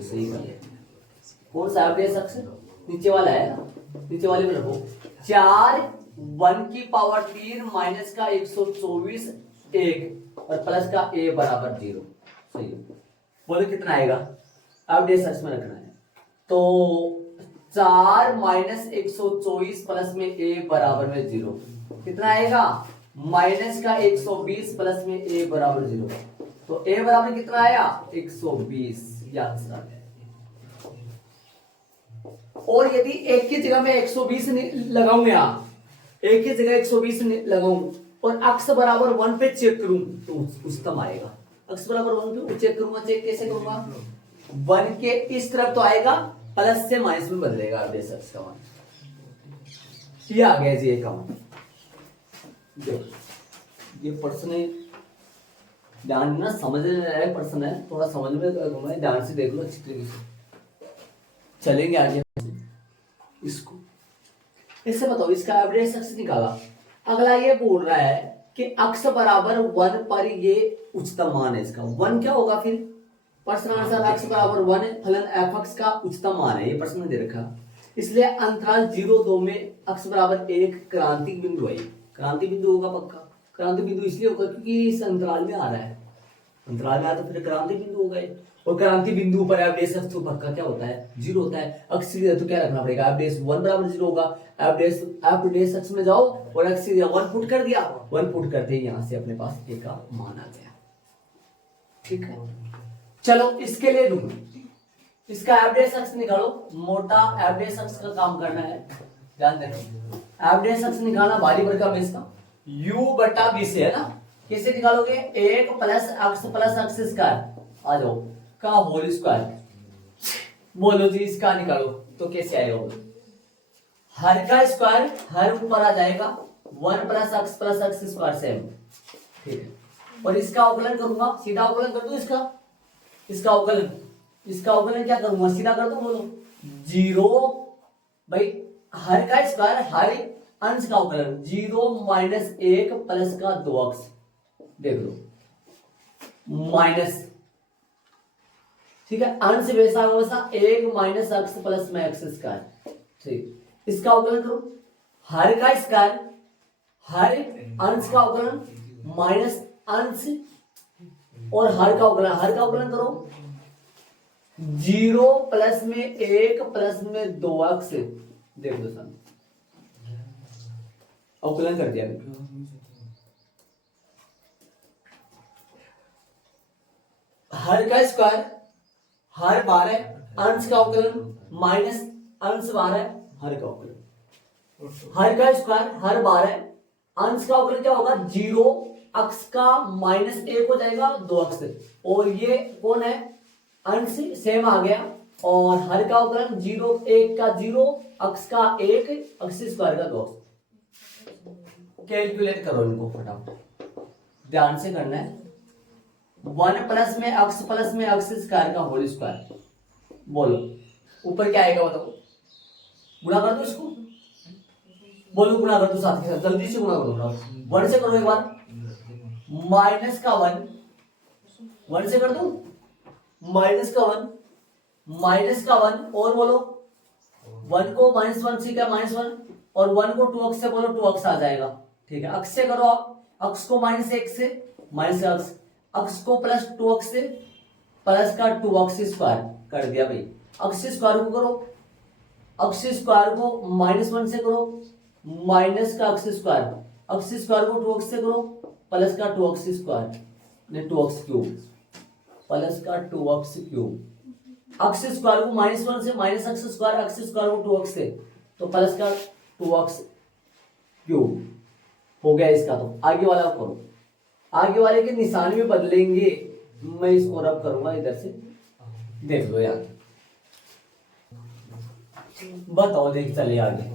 सही कौन सा नीचे वाला है ना, नीचे वाले में रखो। 4 1 की पावर 3 माइनस का 124 1 और प्लस का a बराबर 0, सही है। बोलो कितना आएगा, अब डेस एक्स में रखना है, तो 4 माइनस 124 प्लस में a बराबर में 0, कितना आएगा, माइनस का 120 प्लस में a बराबर 0, तो a बराबर कितना आया, 120, ये आंसर आ गया। और यदि एक की जगह मैं 120 लगाऊं, यहाँ एक की जगह 120 लगाऊं और अक्स बराबर 1 पे चेक करूं तो उच्चतम आएगा। अक्स बराबर 1 पे चेक करूंगा, चेक कैसे करूंगा, 1 के इस तरफ तो आएगा, प्लस से माइनस में बदलेगा, बेस एक्स का मान, ये आ गया जी, का मान। ये प्रश्न है, ध्यान ना समझने लायक प्रश्न है, थोड़ा समझ में ध्यान से देख लो अच्छी तरीके से, चलेंगे आगे। इसको इससे बताओ, इसका एवरेज एक्स निकाला। अगला ये बोल रहा है कि अक्स बराबर 1 पर ये उच्चतम मान है इसका, 1 क्या होगा फिर, प्रश्न आंसर अक्स बराबर 1 फलन एफ एक्स का उच्चतम मान है, ये प्रश्न दे रखा। इसलिए अंतराल 0-2 में अक्स बराबर 1 क्रांतिक बिंदु है, क्रांति बिंदु होगा पक्का। क्रांति बिंदु इसलिए होगा क्योंकि इस अंतराल में आ रहा है, अंतराल में आया तो फिर क्रांति बिंदु हो गए। और क्रांति बिंदु पर एवरेज एक्स तो पक्का क्या होता है, 0 होता है। अक्स तो क्या रखना पड़ेगा, एवरेज 1 बराबर 0 होगा। एवरेज एक्स में जाओ और एक्स 1 पुट कर दिया, 1 पुट करते ही यहां से अपने पास a का मान आ गया, ठीक है। चलो इसके लिए दूं, इसका एवरेज एक्स निकालो, मोटा एवरेज एक्स का काम करना है, ध्यान देना। एवरेज एक्स निकालना भारी भरकम है इसका, u बटा b से है ना, कैसे निकालोगे, 1 प्लस एक्स स्क्वायर आ जाओ का होल स्क्वायर, बोलो जी इसका निकालो तो कैसे आएगा, बोलो हर का स्क्वायर हर ऊपर आ जाएगा, 1 प्लस एक्स स्क्वायर सेम, ठीक है। और इसका अवकलन करूंगा, सीधा अवकलन कर दूं इसका अवकलन क्या करूंगा, सीधा कर दो, बोलो 0 भाई, हर का स्क्वायर हर अंश का अवकलन, 0 माइनस 1 प्लस का 2x, देख लो माइनस, ठीक है, अंश वैसा वैसा 1 माइनस एक्स प्लस में एक्स स्क्वायर, ठीक। इसका अवकलन करो, हर का स्क्वायर हर अंश का अवकलन माइनस अंश और हर का अवकलन करो, 0 प्लस में 1 प्लस में 2x, देख दो सर अवकलन कर दिया, हर का स्क्वायर हर 12 अंश का अवकलन माइनस अंश 12 हर का अवकलन, हर का स्क्वायर हर 12 अंश का अवकलन क्या होगा, 0 अक्स का माइनस 1 हो जाएगा 2x, और ये कौन है, अंश सेम आ गया, और हर का अवकलन 0 1 का 0 अक्स का 1 अक्स स्क्वायर का 2x। कैलकुलेट करो इनको फटाफट, ध्यान से करना है। 1 प्लस में अक्स स्क्वायर का होल स्क्वायर, बोलो ऊपर क्या आएगा बताओ, गुणा कर दो इसको, बोलो गुणा कर दो साथ के साथ, जल्दी से गुणा करो, 1 से करो एक बार, माइनस का 1 से कर दो, माइनस का 1 और बोलो 1 को -1 से क्या -1, और 1 को 2 अक्स से बोलो 2 अक्स आ जाएगा। ठीक है, अक्स से करो आप, अक्स को -1 से माइनस अक्स, अक्स को +2 अक्स से प्लस का 2 अक्स स्क्वायर कर दिया भाई। अक्स स्क्वायर को करो, अक्स स्क्वायर को -1 से करो माइनस का अक्स स्क्वायर, अक्स स्क्वायर को 2 अक्स से करो प्लस का 2 अक्स स्क्वायर ने 2 अक्स क्यूब प्लस का 2 अक्स क्यूब। अक्स स्क्वायर को -1 से माइनस अक्स स्क्वायर, अक्स स्क्वायर को 2 अक्स से तो प्लस का 2 अक्स क्यूब हो गया इसका। तो आगे वाला करो, आगे वाले के निशान भी बदलेंगे, मैं इसको रब करूंगा इधर से, देख लो यार। बताओ, देख चले आगे।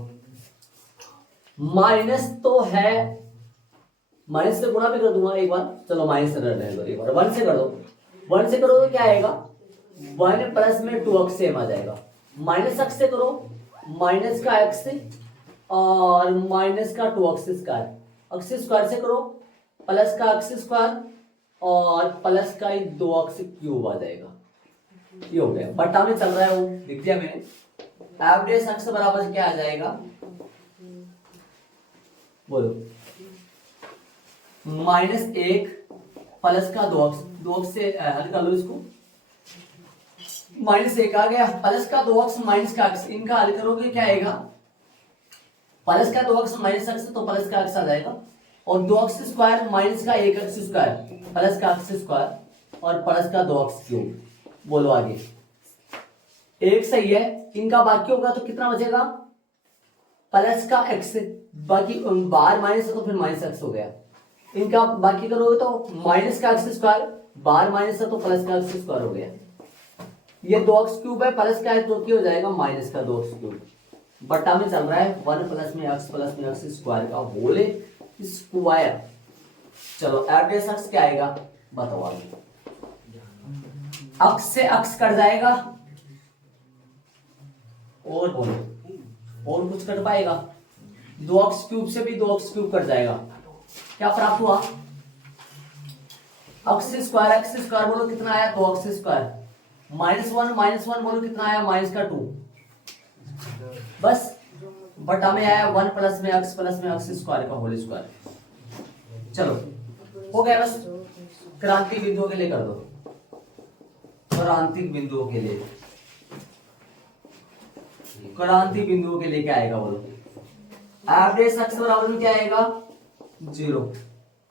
माइनस तो है, माइनस से गुणा भी कर दूंगा एक बार, चलो माइनस से कर देंगे एक बार, 1 से कर दो, 1 से करो तो क्या आएगा 1 प्लस में 2 अक्स सेम आ जाएगा। माइनस अक्स से करो, माइनस का एक्स और माइनस का 2 अक्स स्क्वायर, अक्स स्क्वायर से करो प्लस का अक्स स्क्वायर और प्लस का 2 अक्स क्यूब आ जाएगा। ये हो गया, बटा में चल रहा है वो, लिख दिया मैंने। एवरेज अक्स बराबर क्या आ जाएगा, बोलो -1 प्लस का 2 अक्स, 2 अक्स से हल कर लो इसको, -1 आ गया प्लस का 2 अक्स माइनस का अक्स, इनका हल करोगे क्या आएगा, प्लस का 2 अक्स माइनस अक्स तो प्लस का अक्स आ जाएगा, और 2 अक्स स्क्वायर माइनस का 1 अक्स स्क्वायर प्लस का अक्स स्क्वायर और प्लस का 2 अक्स क्यूब। बोलो आगे, एक सही है, इनका बाकी होगा तो कितना बचेगा प्लस का एक्स, बाकी बाहर माइनस है तो फिर माइनस एक्स हो गया, इनका बाकी करोगे तो माइनस का एक्स स्क्वायर, बाहर माइनस है तो प्लस का एक्स स्क्वायर हो गया। ये 2 अक्स क्यूब है, प्लस का है तो क्या हो जाएगा माइनस का 2 अक्स क्यूब। बट्टा में चल रहा है 1 प्लस में एक्स स्क्वायर का होल स्क्वायर। चलो एवरेज अक्स क्या आएगा बताओ आगे। अक्स से अक्स कट जाएगा, और बोलो और कुछ कट पाएगा, 2 अक्स क्यूब से भी 2 अक्स क्यूब कट जाएगा, क्या प्राप्त हुआ अक्स स्क्वायर बोलो कितना आया 2 अक्स स्क्वायर, -1 बोलो कितना आया -2, बस बटा में आया 1 प्लस में एक्स स्क्वायर का होल स्क्वायर। चलो हो गया, बस क्रांतिक बिंदुओं के लिए कर दो, क्रांतिक बिंदुओं के लिए, क्रांतिक बिंदुओं के लिए क्या आएगा बोलो, एवरेज अक्स बराबर में क्या आएगा 0,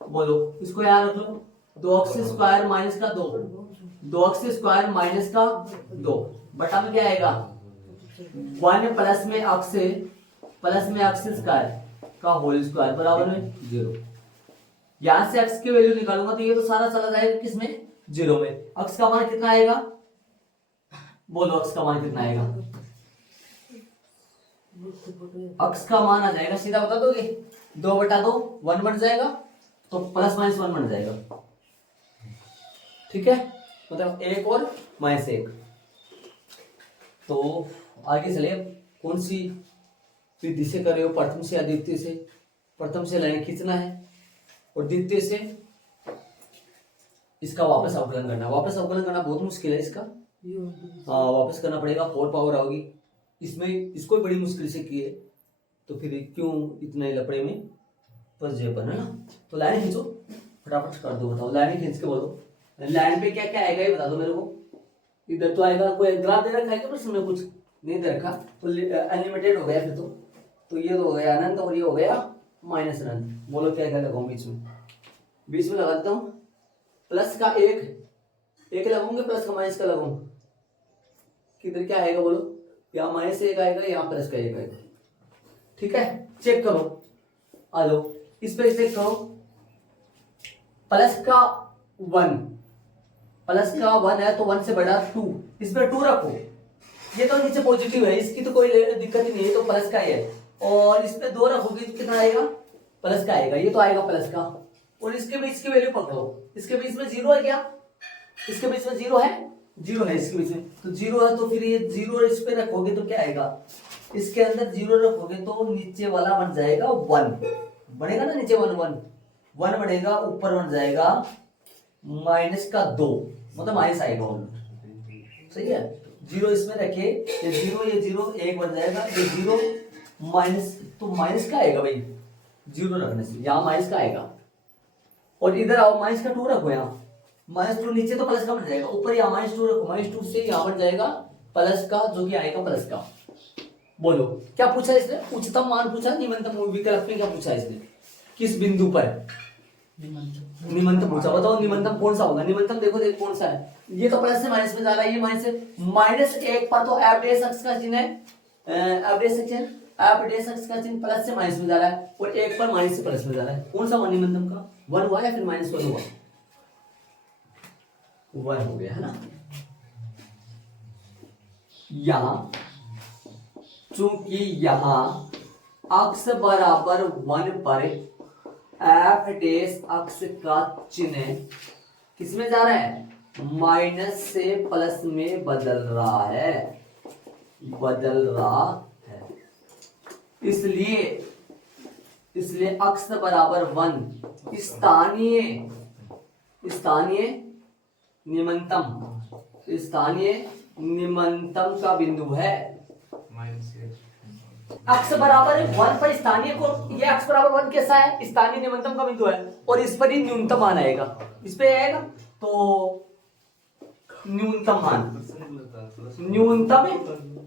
बोलो इसको याद रख लो, 2 अक्स स्क्वायर माइनस का 2 अक्स स्क्वायर माइनस का 2 बटा में क्या आएगा 1 प्लस में अक्स स्क्वायर का होल स्क्वायर बराबर में 0। यहां से अक्स की वैल्यू निकालूंगा तो ये तो सारा चला जाएगा किसमें 0 में। अक्स का मान कितना आएगा बोलो, अक्स का मान कितना आएगा, अक्स का मान आ जाएगा सीधा बता दोगे 2/2 1 बन जाएगा तो +-1 बन जाएगा, ठीक है, मतलब 1 और -1। तो आगे चले, कौन सी विधि से कर रहे हो, प्रथम से या द्वितीय से। प्रथम से लाइन खींचना है और द्वितीय से इसका वापस अवकलन करना। वापस अवकलन करना बहुत मुश्किल है इसका, वापस करना पड़ेगा, 4 पावर आओगी इसमें, इसको बड़ी मुश्किल से किए तो फिर क्यों इतने लपड़े में फंस जाए अपन, है ना। तो लाइन खींचो फटाफट कर दो, बताओ लाइन खींच के बोलो लाइन पे क्या क्या आएगा ये बता दो मेरे को। इधर तो आएगा, कोई ग्राफ दे रखा है क्या प्रश्न में, कुछ नहीं दे रखा तो अनलिमिटेड हो गया फिर तो ये तो हो गया अनंत और ये हो गया माइनस अनंत। बोलो क्या क्या लगाऊं बीच में लगा देता हूँ, प्लस का 1 लगाऊंगे, प्लस का माइनस का लगाऊं, किधर क्या आएगा बोलो, यहाँ -1 आएगा, यहाँ प्लस का 1 आएगा, ठीक है। चेक करो, आ जाओ इस पे चेक करो, प्लस का 1 है तो 1 से बड़ा 2, इस पे 2 रखो, ये तो नीचे पॉजिटिव है इसकी तो कोई दिक्कत ही नहीं है, तो प्लस का ही है, और इस पे 2 रखोगे तो कितना आएगा प्लस का आएगा, ये तो आएगा प्लस का, और इसके बीच की वैल्यू पकड़ो, इसके बीच में 0 है क्या, इसके बीच में 0 है, 0 है इसके बीच में, तो 0 है तो फिर ये 0 इस पे रखोगे तो क्या आएगा, इसके अंदर 0 रखोगे तो नीचे वाला बन जाएगा 1 बनेगा ना, नीचे 1 बढ़ेगा, ऊपर बन जाएगा -2, मतलब माइनस आएगा, सही है। जीरो इसमें रखे, ये जीरो एक बन जाएगा, ये जीरो माइनस, तो माइनस का आएगा भाई जीरो रखने से, यहाँ माइनस का आएगा। और इधर आओ माइनस का 2 रखो, यहाँ -2, नीचे तो प्लस का बन जाएगा, ऊपर यहाँ -2 रखो, -2 से यहाँ बन जाएगा प्लस का, जो कि आएगा प्लस का। बोलो क्या पूछा इसने, उच्चतम मान पूछा, निम्नतम विकल्प में क्या पूछा इसने, किस बिंदु पर निम्नतम पूछा, बताओ निम्नतम कौन सा होगा। निम्नतम देखो कौन सा है, ये तो प्लस से माइनस में जा रहा है, ये माइनस से -1 पर तो एफ डे एक्स का चिन्ह है, एफ डे एक्स का चिन्ह प्लस से माइनस में जा रहा है, और 1 पर माइनस से प्लस में जा रहा है, कौन सा निम्नतम का 1 हुआ या फिर -1 हुआ, 1 हो गया है ना। यहां चूंकि यहां अक्स बराबर 1 पर एफ डेस अक्स का चिन्ह किसमें जा रहा है, माइनस से प्लस में बदल रहा है, इसलिए अक्स बराबर 1 स्थानीय निम्नतम का बिंदु है। अक्स बराबर 1 पर स्थानीय को, ये अक्स बराबर 1 कैसा है, स्थानीय निम्नतम का बिंदु है, और इस पर ही न्यूनतम मान आएगा, इस पे आएगा तो न्यूनतम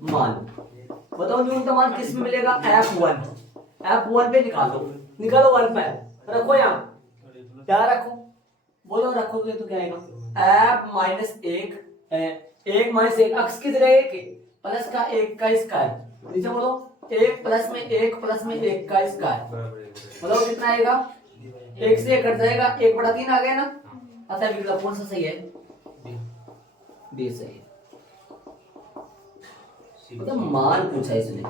मान बताओ न्यूनतम मान किस में मिलेगा, F1 पे निकालो 1 पे रखो, यहाँ क्या रखो, बोलो रखोगे तो क्या आएगा, F -1 अक्स की तरह 1 प्लस का 1 का स्क्वायर, नीचे बोलो 1 प्लस में 1 का स्क्वायर, बताओ कितना आएगा, 1 से 1 कट जाएगा, 1/3 आ गया ना। अतः विकल्प कौन सा सही है, बी सही है। मतलब मान पूछा इसने।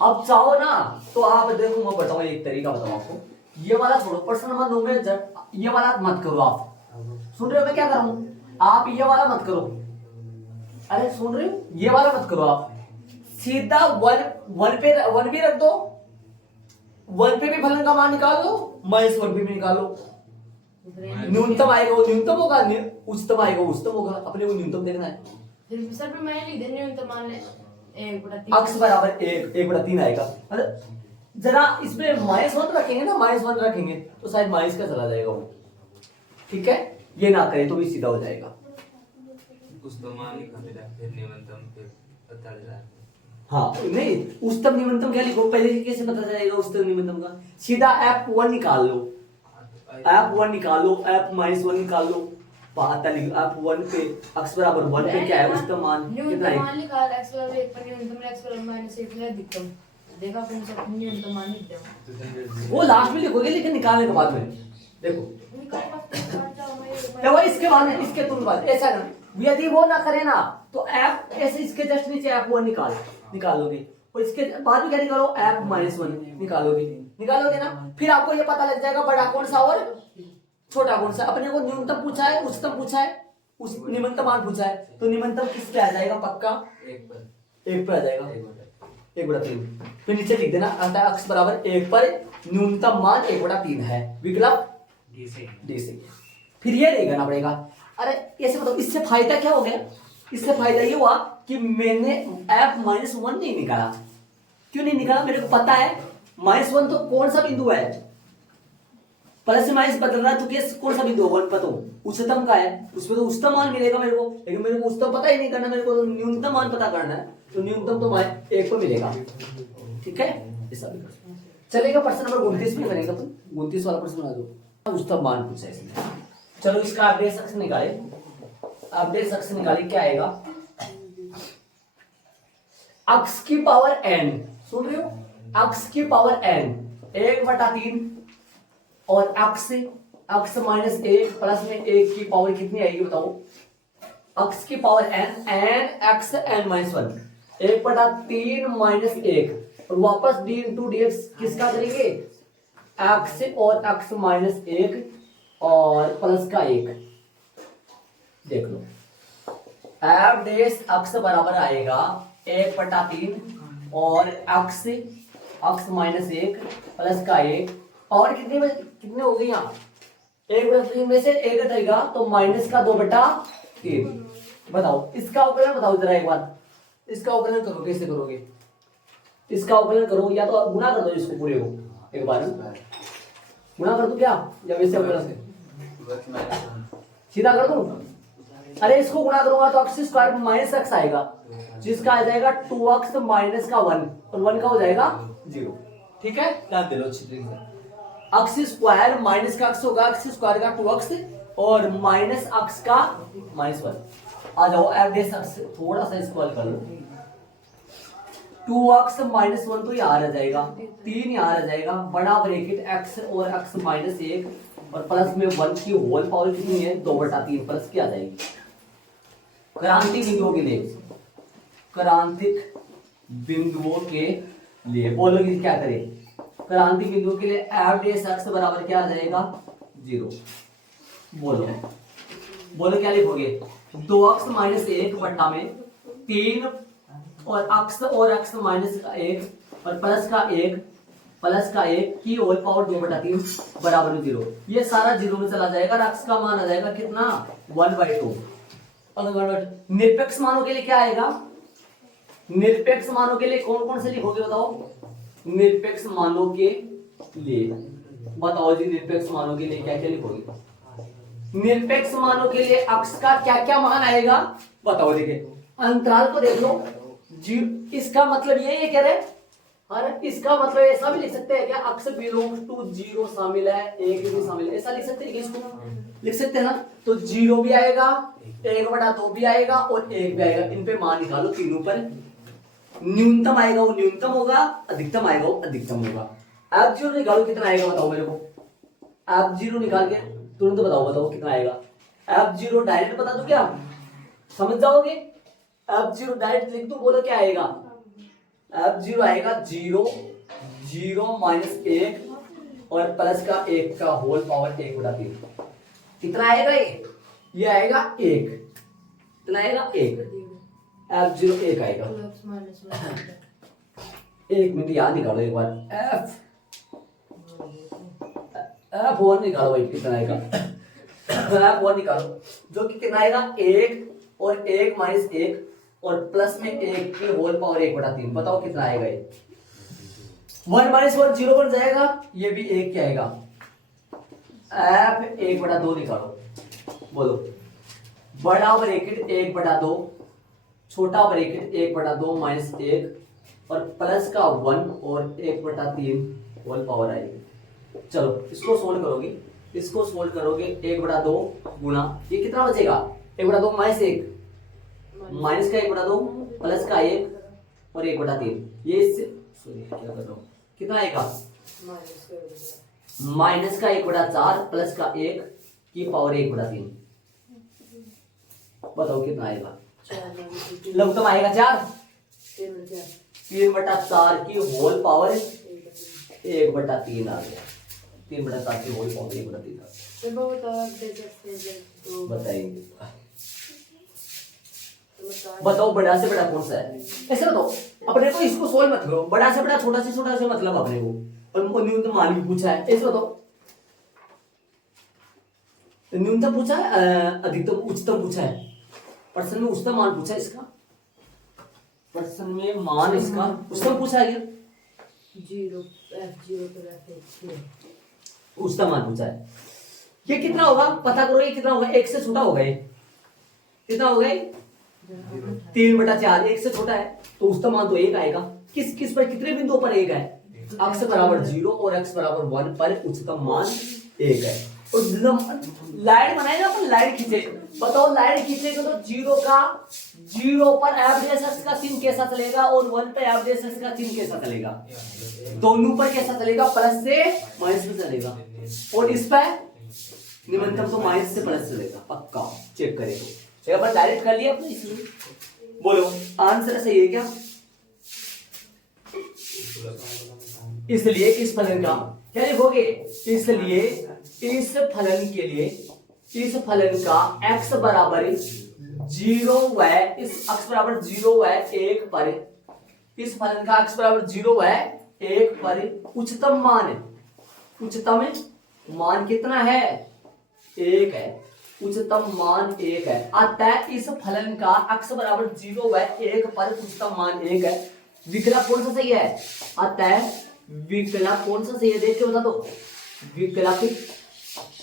अब चाहो ना तो आप देखो, मैं बताऊं एक तरीका बताऊं आपको, ये वाला छोड़ो, प्रश्न नंबर 9 में ये वाला मत करो, आप सुन रहे हो मैं क्या कर रहा हूं, आप ये वाला मत करो, अरे सुन रहे हो, ये वाला मत करो, आप सीधा 1 पे भी रख दो, 1 पे भी फलन का मान निकाल दो, -1 पे भी निकालो, न्यूनतम आएगा वो न्यूनतम होगा, उच्चतम आएगा उच्चतम होगा, अपने को न्यूनतम देखना है। सर पे मैं लिख दे न्यूनतम मान ले 1/3 अक्स बराबर 1/3 आएगा, मतलब जरा इसमें -1 रखेंगे ना, -1 रखेंगे तो शायद माइनस का चला जाएगा वो, ठीक है, ये ना करें तो भी सीधा हो जाएगा। हाँ नहीं, उच्चतम निम्नतम क्या लिखो, पहले कैसे पता चलेगा उच्चतम निम्नतम का, सीधा F1 निकाल लो, F1 निकालो, F -1 निकाल लो, F1 पे अक्स बराबर 1 पे क्या है, उच्चतम मान कितना है, न्यूनतम निकाल x बराबर 1 पर न्यूनतम x बराबर -1 ले अधिकतम, देखा कौन सा न्यूनतम मान लिख दो, वो लास्ट में लिखोगे लेकिन निकालने के बाद में देखो, क्या इसके बाद में, इसके तुरंत बाद ऐसा ना, यदि वो ना करे ना तो F ऐसे इसके जस्ट नीचे F1 निकालोगे, और इसके बाद में क्या निकालो, F-1 निकालोगे ना, फिर आपको ये पता लग जाएगा बड़ा कौन सा और छोटा कौन सा। अपने को न्यूनतम पूछा है, उच्चतम पूछा है, उस निम्नतम मान पूछा है, तो निम्नतम किस पे आ जाएगा, पक्का 1 पर आ जाएगा, 1/3, फिर नीचे लिख देना, अतः अक्स बराबर 1 पर न्यूनतम मान 1/3 है, विकल्प डी से। फिर ये नहीं करना पड़ेगा, अरे ऐसे बताओ इससे फायदा क्या हो गया, इससे फायदा ये हुआ कि मैंने F-1 नहीं निकाला, क्यों नहीं निकाला, मेरे को पता है -1 तो कौन सा बिंदु है, प्लस से माइनस बदल रहा है, तो केस कौन सा बिंदु 1 पर तो उच्चतम का है, उसमें तो उच्चतम मान मिलेगा मेरे को, लेकिन मेरे को उच्चतम पता ही नहीं करना, मेरे को तो न्यूनतम मान पता करना है, तो न्यूनतम तो 1 पर मिलेगा, ठीक है, ऐसा चलेगा। प्रश्न नंबर 29 में करेंगे अपन, 29 वाला प्रश्न बना दो, उच्चतम मान पूछा है इसमें। चलो इसका अपडेट सक्स निकाले, क्या आएगा, अक्स की पावर n, सुन रहे हो, अक्स की पावर n 1/3 और अक्स -1 प्लस में 1 की पावर कितनी आएगी बताओ, अक्स की पावर n x n-1 1/3 -1 और वापस d इंटू dx किसका करेंगे, x और x -1 और प्लस का 1, देख लो f डेश अक्स बराबर आएगा 1/3 और अक्स -1 प्लस का 1, और कितने हो गए यहाँ, 1/3 में से 1 हटेगा तो माइनस का 2/3, बताओ इसका अवकलन बताओ जरा एक बार, इसका अवकलन करो, कैसे करोगे? इसका अवकलन करो या तो गुणा कर दो इसको पूरे को एक बार, गुणा कर दो क्या, या वैसे अवकलन सीधा कर दो? अरे इसको गुणा करूंगा तो x स्क्वायर माइनस x आएगा, जिसका आ जाएगा 2x माइनस का 1 और 1 का हो जाएगा 0। ठीक है, ध्यान दे लो अच्छी तरीके से। x स्क्वायर माइनस का x होगा, x स्क्वायर का 2x और माइनस x का -1। आ जाओ f डैश x थोड़ा सा इसको हल कर लो। 2x माइनस 1 तो यहाँ आ जाएगा, 3 यहाँ आ जाएगा, बड़ा ब्रैकेट x और x माइनस 1 और प्लस में 1 की होल पावर कितनी है 2/3 प्लस की आ जाएगी। क्रांतिक बिंदुओं के लिए, क्रांतिक बिंदुओं के लिए बोलो कि क्या करें? क्रांतिक बिंदुओं के लिए f डैश x बराबर क्या आ जाएगा 0। बोलो बोलो क्या लिखोगे? 2x माइनस 1 बट्टा में 3 और x माइनस 1 और प्लस का 1 की होल पावर 2/3 बराबर में 0। ये सारा 0 में चला जाएगा और x का मान आ जाएगा कितना 1/2। निरपेक्ष मानों के लिए क्या आएगा? निरपेक्ष मानों के लिए कौन कौन से लिखोगे बताओ? निरपेक्ष मानों के लिए बताओ जी, निरपेक्ष मानों के लिए क्या क्या लिखोगे? निरपेक्ष मानों के लिए x का क्या क्या मान आएगा बताओ। देखिए अंतराल को देख लो, इसका मतलब ये कह रहे, अरे इसका मतलब ऐसा भी लिख सकते हैं क्या? x बिलोंग्स टू 0 शामिल है, 1 भी शामिल है, ऐसा लिख सकते हैं? इसको लिख सकते हैं ना? तो 0 भी आएगा, 1/2 भी आएगा और 1 भी आएगा। इन पे मान निकालो तीनों पर, न्यूनतम आएगा वो न्यूनतम होगा, अधिकतम आएगा वो अधिकतम होगा। f0 निकालो कितना आएगा बताओ मेरे को? f0 निकाल के तुरंत बताओ कितना आएगा? f0 डायरेक्ट बता दो क्या, समझ जाओगे? f0 डायरेक्ट लिख दो, बोलो क्या आएगा? f0 आएगा 0 माइनस 1 और प्लस का 1 का होल पावर 1/3। कितना आएगा ये आएगा 1। कितना आएगा 1? f0 1 आएगा। 1 मिनट याद निकालो एक बार, f1 निकालो भाई, कितना आएगा? f1 निकालो जो कि कितना आएगा 1 और 1 माइनस 1 और प्लस में 1 की होल पावर 1/3। बताओ कितना आएगा ये? 1 माइनस 1 0 बन जाएगा, ये भी 1 क्या आएगा? f 1/2 निकालो, बोलो बड़ा ब्रैकेट 1/2, छोटा ब्रैकेट 1/2 माइनस 1 और प्लस का 1 और 1/3 होल पावर आएगी। चलो इसको सोल्व करोगे, इसको सोल्व करोगे 1/2 गुना ये कितना बचेगा? 1/2 माइनस 1, माइनस का 1/2 प्लस का 1 और 1/3। ये इससे क्या कर रहा हूँ, कितना आएगा? माइनस का 1/4 प्लस का 1 की पावर 1/3। बताओ कितना आएगा? लघुत्तम आएगा 4, 3/4 की होल पावर 1/3 आ गया। 3/4 की होल पावर 1/3 आ गया। बताइए बताओ बड़ा से बड़ा कौन सा है? ऐसे बताओ, अपने को इसको सोल्व मत करो, बड़ा से बड़ा छोटा से मतलब अपने को, और न्यूनतम मान भी पूछा है, ऐसे बताओ। न्यूनतम पूछा है, अधिकतम उच्चतम पूछा है, प्रश्न में उच्चतम मान पूछा है इसका, प्रश्न में मान इसका उच्चतम पूछा है क्या? 0 f0 पर उच्चतम मान पूछा है। ये कितना होगा पता करो, ये कितना होगा? 1 से छोटा होगा ये, कितना होगा? 3/4, 1 से छोटा है तो उच्चतम मान तो 1 आएगा। किस किस पर, कितने बिंदुओं पर 1 है? x बराबर 0 और x बराबर 1 पर उच्चतम मान 1 है। और लाइन बनाए ना अपन, लाइन खींचे, बताओ लाइन खींचेगा तो 0 पर f डैश x का चिन्ह कैसा चलेगा और 1 पर f डैश x का चिन्ह कैसा चलेगा? दोनों पर कैसा चलेगा? प्लस से माइनस में चलेगा। और इस पर निम्नतम तो माइनस से प्लस चलेगा, पक्का चेक करें तो। अपन डायरेक्ट कर लिया अपने, इसलिए बोलो आंसर सही है क्या? इसलिए इस फलन का क्या लिखोगे? इसलिए इस फलन के लिए, इस फलन का x बराबर 0 व इस x बराबर 0 व 1 पर, इस फलन का x बराबर 0 व 1 पर उच्चतम मान, उच्चतम मान कितना है? 1 है। उच्चतम मान 1 है, अतः इस फलन का x बराबर 0 व 1 पर उच्चतम मान 1 है। विकल्प कौन सा सही है? अतः विकल्प कौन सा सही है देख के बता दो। विकल्प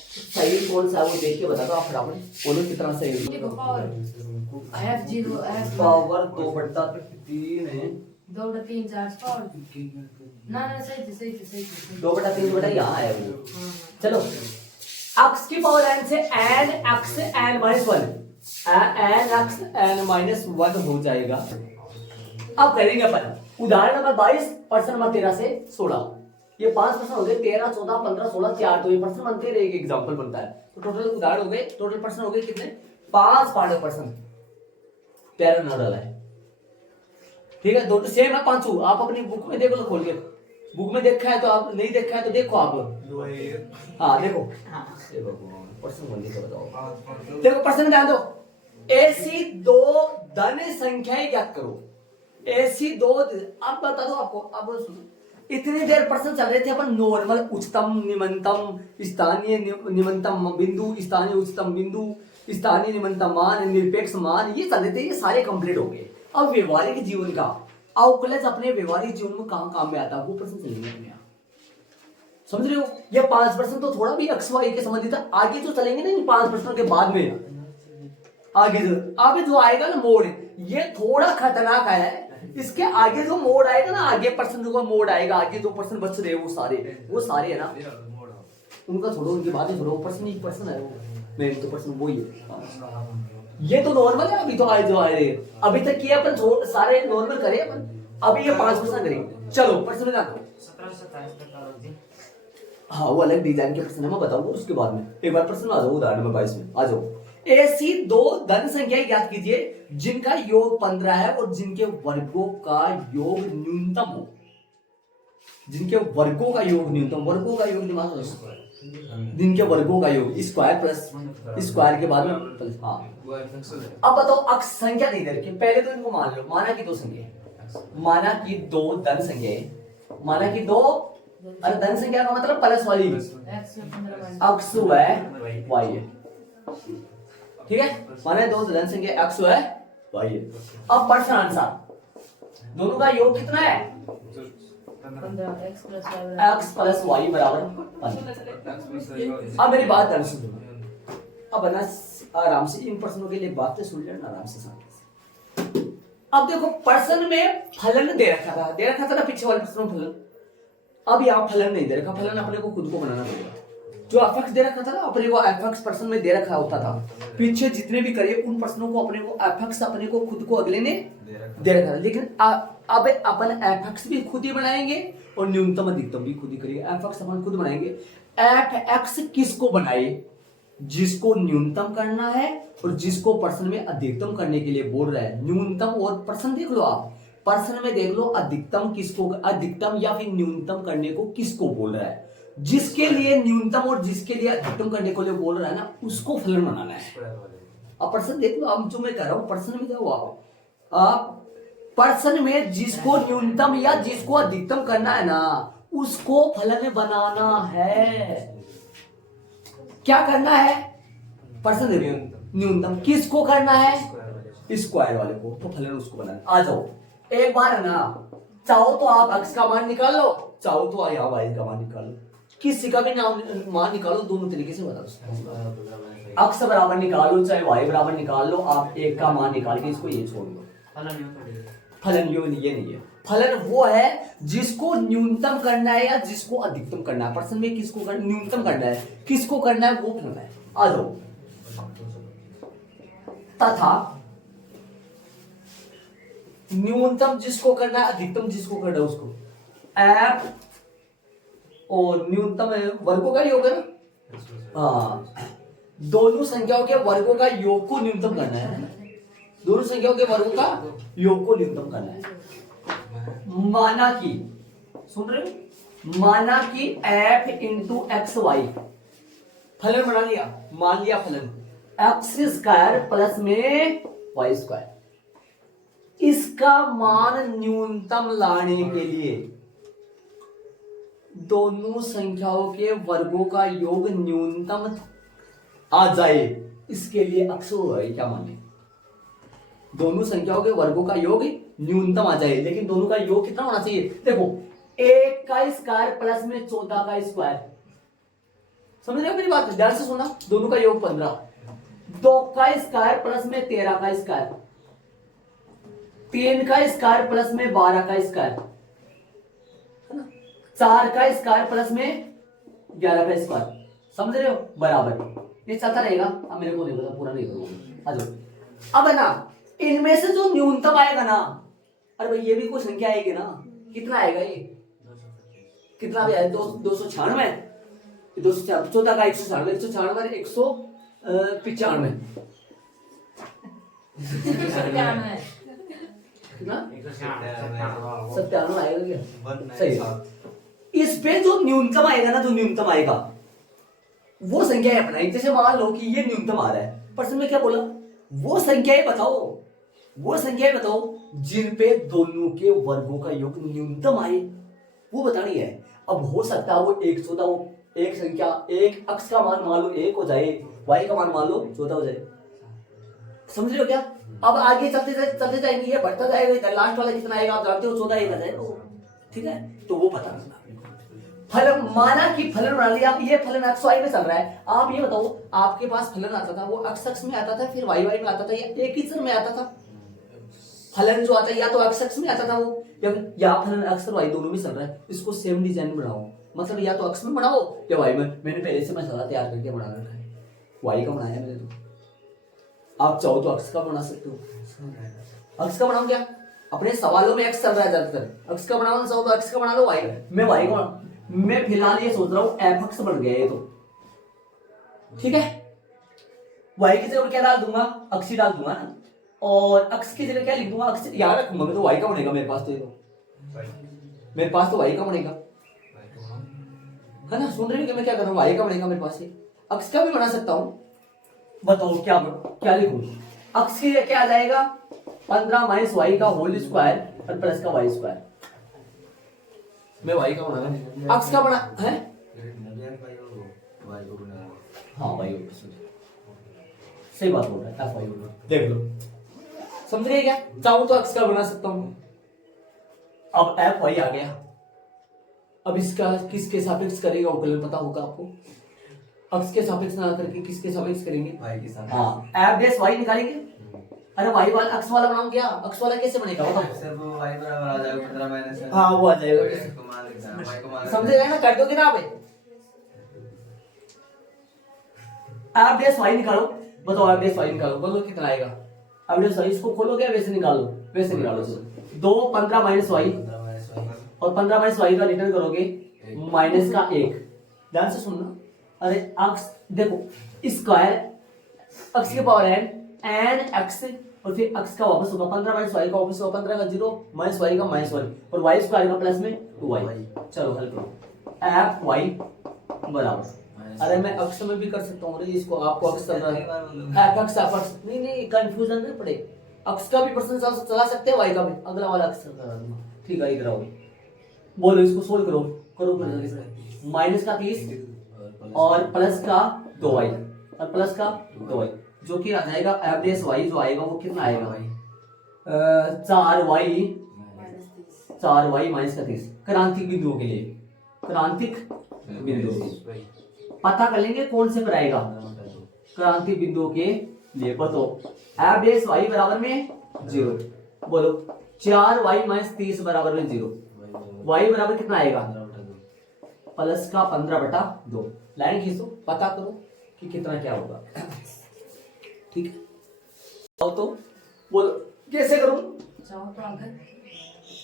सही कौन सा है वो देख के बता दो आप फटाफट, बोलो कितना सही है। देखो पावर f0 f पावर 2/3 है, 2/3 4 पावर ना सही थे 2/3 बेटा यहाँ है वो। हाँ। चलो x की पावर n से n x n minus 1 n x n minus 1 हो जाएगा। अब करेंगे अपन उदाहरण नंबर 22 प्रश्न नंबर 13 से 16। ये 5 प्रश्न हो गए, 13 14 15 16 4, तो ये प्रश्न बनते हैं, एक एग्जांपल बनता है। तो टोटल उदाहरण हो गए, टोटल प्रश्न हो गए कितने? 5 पांच प्रश्न, प्यारा ना डाला है, ठीक है। दो सेम है पांचों, आप अपनी बुक में देखो, खोल के बुक में देखा है तो आप, नहीं देखा है तो देखो आप। हाँ देखो, प्रश्न बोल के बताओ। देखो प्रश्न में ध्यान दो, ऐसी दो धन संख्याएं ज्ञात करो। ऐसी दो, अब बता दो आपको, अब सुनो। इतनी देर प्रश्न चल रहे थे अपन नॉर्मल, उच्चतम निम्नतम, स्थानीय निम्नतम बिंदु, स्थानीय उच्चतम बिंदु, स्थानीय निम्नतम मान, निरपेक्ष मान, ये चल रहे थे, ये सारे कंप्लीट हो गए। अब व्यवहारिक जीवन का अवकलज अपने व्यवहारिक जीवन में कहां काम में आता है वो प्रश्न चलेंगे अपने यहाँ, समझ रहे हो। ये 5 प्रश्न तो थोड़ा भी एक्स वाई के संबंधित है, आगे जो चलेंगे ना इन 5 प्रश्नों के बाद में, आगे जो आएगा ना मोड़, ये थोड़ा खतरनाक है। इसके आगे जो मोड़ आएगा ना, आगे प्रश्न जो मोड़ आएगा, आगे जो प्रश्न बच रहे हैं वो सारे है ना, उनका छोड़ो, उनकी बातें छोड़ो, प्रश्न ही प्रश्न है वो, मेन तो प्रश्न वही है। ये तो नॉर्मल है, अभी तो आए जो आए रहे, अभी तक किए अपन सारे नॉर्मल करे अपन, अभी ये 5 प्रश्न करेंगे। चलो प्रश्न में जाओ। हाँ वो अलग डिजाइन के प्रश्न है, मैं बताऊंगा उसके बाद में। एक बार प्रश्न आ जाओ, उदाहरण नंबर 22 में आ जाओ। ऐसी दो धन संख्याएं ज्ञात कीजिए जिनका योग 15 है और जिनके वर्गों का योग न्यूनतम हो। जिनके वर्गों का योग न्यूनतम, वर्गों का योग दिमाग में, जिनके वर्गों का योग स्क्वायर प्लस स्क्वायर के बाद में प्लस। हाँ अब बताओ, अक्ष संख्या नहीं दे रखी, पहले तो इनको मान लो, माना कि दो संख्या, माना कि दो धन संख्या, माना कि दो, अरे धन संख्या का मतलब प्लस वाली, अक्ष है वाई है, ठीक है। माने दो धन संख्या x है y है। अब प्रश्न आंसर, दोनों का योग कितना है? 15 x प्लस y बराबर 15। अब मेरी बात ध्यान से सुनो, अब ना आराम से इन प्रश्नों के लिए बातें सुन लेना आराम से शांति से। अब देखो प्रश्न में फलन दे रखा था ना पीछे वाले प्रश्न में फलन, अब यहाँ फलन नहीं दे रखा, फलन अपने को खुद को बनाना पड़ेगा। जो एफ दे रखा था ना अपने को, एफ प्रश्न में दे रखा होता था, पीछे जितने भी करे उन प्रश्नों को अपने को एफ अपने को खुद को अगले ने दे रखा था। लेकिन अब अपन एफ भी खुद ही बनाएंगे और न्यूनतम अधिकतम भी खुद ही करेंगे। एफ अपन खुद बनाएंगे। एफ किसको बनाए? जिसको न्यूनतम करना है और जिसको प्रश्न में अधिकतम करने के लिए बोल रहा है। न्यूनतम और प्रश्न देख लो, आप प्रश्न में देख लो अधिकतम किसको, अधिकतम या फिर न्यूनतम करने को किसको बोल रहा है। जिसके लिए न्यूनतम और जिसके लिए अधिकतम करने को लिए बोल रहा है ना, उसको फलन बनाना है। अब प्रश्न देख लो, अब जो मैं कह रहा हूं प्रश्न में जाओ आप प्रश्न में जिसको न्यूनतम या जिसको अधिकतम करना है ना, उसको फलन बनाना है। क्या करना है? प्रश्न देखो, न्यूनतम किसको करना है? स्क्वायर वाले को, तो फलन उसको बनाना। आ जाओ एक बार है ना, चाहो तो आप x का मान निकाल लो, चाहो तो यहाँ y का मान निकाल लो, किसी का भी मान निकालो, दोनों तरीके से बता दो। x बराबर निकालो चाहे y बराबर निकाल लो, आप एक का मान निकाल के इसको ये छोड़ दो। फलन ये नहीं है। फलन वो है जिसको न्यूनतम करना है या जिसको अधिकतम करना है। प्रश्न में किसको न्यूनतम करना है, किसको करना है वो फलन है। आ जाओ, तथा न्यूनतम जिसको करना है, अधिकतम जिसको करना है उसको f और न्यूनतम वर्गों का योग है ना। हाँ, दोनों संख्याओं के वर्गों का योग को न्यूनतम करना है। दोनों संख्याओं के वर्गों का योग को न्यूनतम करना है। माना कि, सुन रहे हो, माना कि f इंटू एक्स वाई, फलन बना लिया, मान लिया फलन एक्स स्क्वायर प्लस में वाई स्क्वायर। इसका मान न्यूनतम लाने के लिए दोनों संख्याओं के वर्गों का योग न्यूनतम आ जाए इसके लिए अक्स है क्या माने, दोनों संख्याओं के वर्गों का योग न्यूनतम आ जाए, लेकिन दोनों का योग कितना होना चाहिए। देखो 1 का स्क्वायर प्लस में 14 का स्क्वायर, समझ रहे हो मेरी बात, ध्यान से सुना। दोनों का योग 15, 2 का स्क्वायर प्लस में 13 का स्क्वायर, 3 का स्क्वायर प्लस में 12 का स्क्वायर, है ना, 4 का स्क्वायर प्लस में 11 का स्क्वायर, समझ रहे हो, बराबर ये चलता रहेगा। अब मेरे को नहीं पता, पूरा नहीं करूंगा। आ जाओ अब है ना, इनमें से जो न्यूनतम आएगा ना, अरे भाई ये भी कोई संख्या आएगी ना, कितना आएगा ये, कितना भी आएगा, 296, 214 का 196, 196, 195 कितना, 97 आएगा क्या, सही है। इस पे जो न्यूनतम आएगा ना, जो न्यूनतम आएगा वो संख्या अपनाई। जैसे मान लो कि ये न्यूनतम आ रहा है, प्रश्न में क्या बोला, वो संख्याएं बताओ, वो संख्याएं बताओ जिन पे दोनों के वर्गों का योग न्यूनतम आए, वो बतानी है। अब हो सकता है वो 114, वो एक संख्या, एक अक्ष का मान मान लो 1 हो जाए, y का मान मान लो 14 हो जाए, समझ रहे हो क्या। अब आगे चलते जाएंगे, ये बढ़ता जाएगा, इधर लास्ट वाला कितना आएगा आप जानते हो, 14 एक आ जाएगा, ठीक है, तो वो पता करना। फलन, माना कि फलन बना लिया, ये फलन एक्स वाई में चल रहा है, आप ये बताओ आपके पास फलन आता था वो एक्स अक्ष में आता था, फिर वाई वाई में आता था, या एक ही चर में आता था। फलन जो आता है या तो एक्स अक्ष में आता था वो, या फलन एक्स और वाई दोनों में चल रहा है, इसको सेम डिजाइन बनाओ, मतलब या तो अक्ष में बनाओ या वाई में। मैंने पहले से मसाला तैयार करके बना रखा है, वाई का बनाया मैंने, तो आप चाहो तो अक्ष का बना सकते हो। अक्ष का बनाओ क्या, अपने सवालों में एक्स चल रहा है ज्यादातर, अक्ष का बनाओ चाहो तो अक्ष का बना लो, वाई का, मैं वाई का बना, मैं फिलहाल ये सोच रहा हूं एफ अक्ष बन गया ये तो, ठीक है। वाई की जगह क्या डाल दूंगा, अक्ष ही डाल दूंगा ना, और अक्ष की जगह क्या लिख दूंगा, अक्ष याद रखूंगा मैं, तो वाई का बनेगा मेरे पास, तो ये तो मेरे पास तो वाई का बनेगा, है ना, सुन रहे हो कि मैं क्या कर रहा हूँ, वाई का बनेगा मेरे पास। अक्ष का भी बना सकता हूँ, बताओ क्या क्या लिखूं, अक्ष की क्या आ जाएगा, 15 माइनस वाई का होल स्क्वायर और प्लस का वाई स्क्वायर, मैं वाई का बना, अक्ष का बना है, हाँ वाई सही बात बोल रहा है, एफ वाई देख लो, समझ रहे क्या, चाहो तो अक्ष का बना सकता हूं। अब एफ वाई आ गया, अब इसका किसके सापेक्ष करेगा अवकलन पता होगा आपको, अक्ष के सापेक्ष ना करके किसके सापेक्ष करेंगे, वाई के सापेक्ष, हाँ एफ डैश वाई निकालेंगे। अरे वाई वाला अक्ष वाला बनाऊं क्या, अक्ष वाला कैसे बनेगा बताओ, वाई बराबर आ जाएगा 15 माइनस, हाँ वो आ जाएगा, समझे गए ना, कर दोगे ना आप, एफ डैश वाई निकालो, बताओ एफ डैश वाई निकालो, बोलो कितना आएगा, एफ डैश वाई, इसको खोलोगे वैसे निकालो, वैसे निकालो, 2 15 माइनस वाई, और 15 माइनस वाई का रिटर्न करोगे माइनस का 1, ध्यान से सुनना। अरे अक्ष देखो, स्क्वायर अक्ष के पावर एन एक्स, और फिर अक्ष का वापस होगा 15 माइनस वाई का वापस होगा 15 का 0 माइनस वाई का माइनस 1, और वाई स्क्वायर का प्लस में 2y। चलो हल करो, एफ वाई बराबर, अरे मैं अक्ष में भी कर सकता हूँ, इसको आपको अक्ष करना है, एफ अक्ष एफ अक्ष, नहीं कंफ्यूजन नहीं पड़े, अक्ष का भी प्रश्न चला सकते हैं, वाई का भी, अगला वाला अक्ष करा दूंगा, ठीक है, इधर आओ, बोलो इसको सोल्व करो, करो माइनस का 30 और प्लस का 2y, और प्लस का 2y, जो कि आ जाएगा एफ डैश वाई, जो आएगा वो कितना आएगा, 4y माइनस का 30, क्रांतिक बिंदुओं के लिए, क्रांतिक बिंदु पता कर लेंगे कौन से पर आएगा, क्रांतिक बिंदुओं के लिए बताओ, एफ डैश वाई बराबर में 0, बोलो 4y माइनस 30 बराबर में 0, y बराबर कितना आएगा, प्लस का 15/2, लाइन खींचो, पता करो कि कितना क्या होगा, ठीक है, तो बोलो कैसे करूं, चाहो तो आगे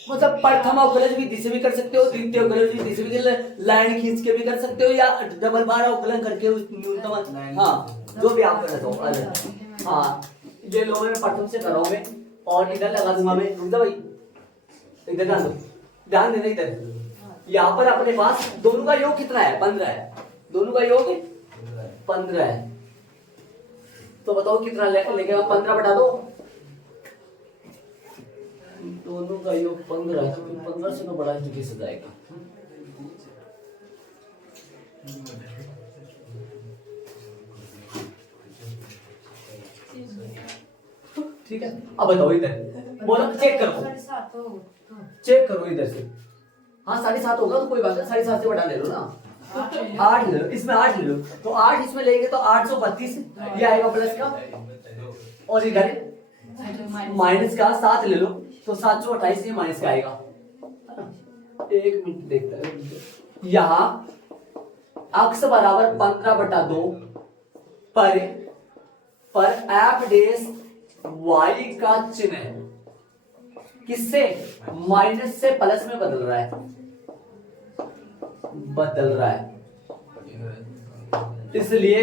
मतलब प्रथम अवकलन विधि से भी कर सकते हो, द्वितीय अवकलन विधि से भी, लाइन खींच के भी कर सकते हो, या डबल बार अवकलन करके न्यूनतम, हाँ जो भी आप करना चाहो। हाँ ये लो मैं प्रथम से करोगे, और इधर लगा दूंगा मैं, रुक जा भाई, इधर ध्यान दो, ध्यान देना इधर, यहाँ पर अपने पास दोनों का योग कितना है, 15 है, दोनों का योग 15 है, तो बताओ कितना लेके 15/2, दोनों का योग 15 है, 15 से तो बड़ा कैसे जाएगा, ठीक है, अब बताओ इधर बोलो, चेक करो, 7.5 हो तो चेक करो इधर से। हाँ 7.5 होगा तो कोई बात नहीं, 7.5 से बड़ा ले लो ना, 8 ले लो, इसमें 8 ले लो, तो 8 इसमें लेंगे तो 832 ये आएगा प्लस का, और इधर माइनस का 7 ले लो तो 728 ये माइनस का आएगा। एक मिनट देखता है, यहाँ अक्स बराबर 15/2 पर एफ डेस वाई का चिन्ह किससे माइनस से प्लस में बदल रहा है, इसलिए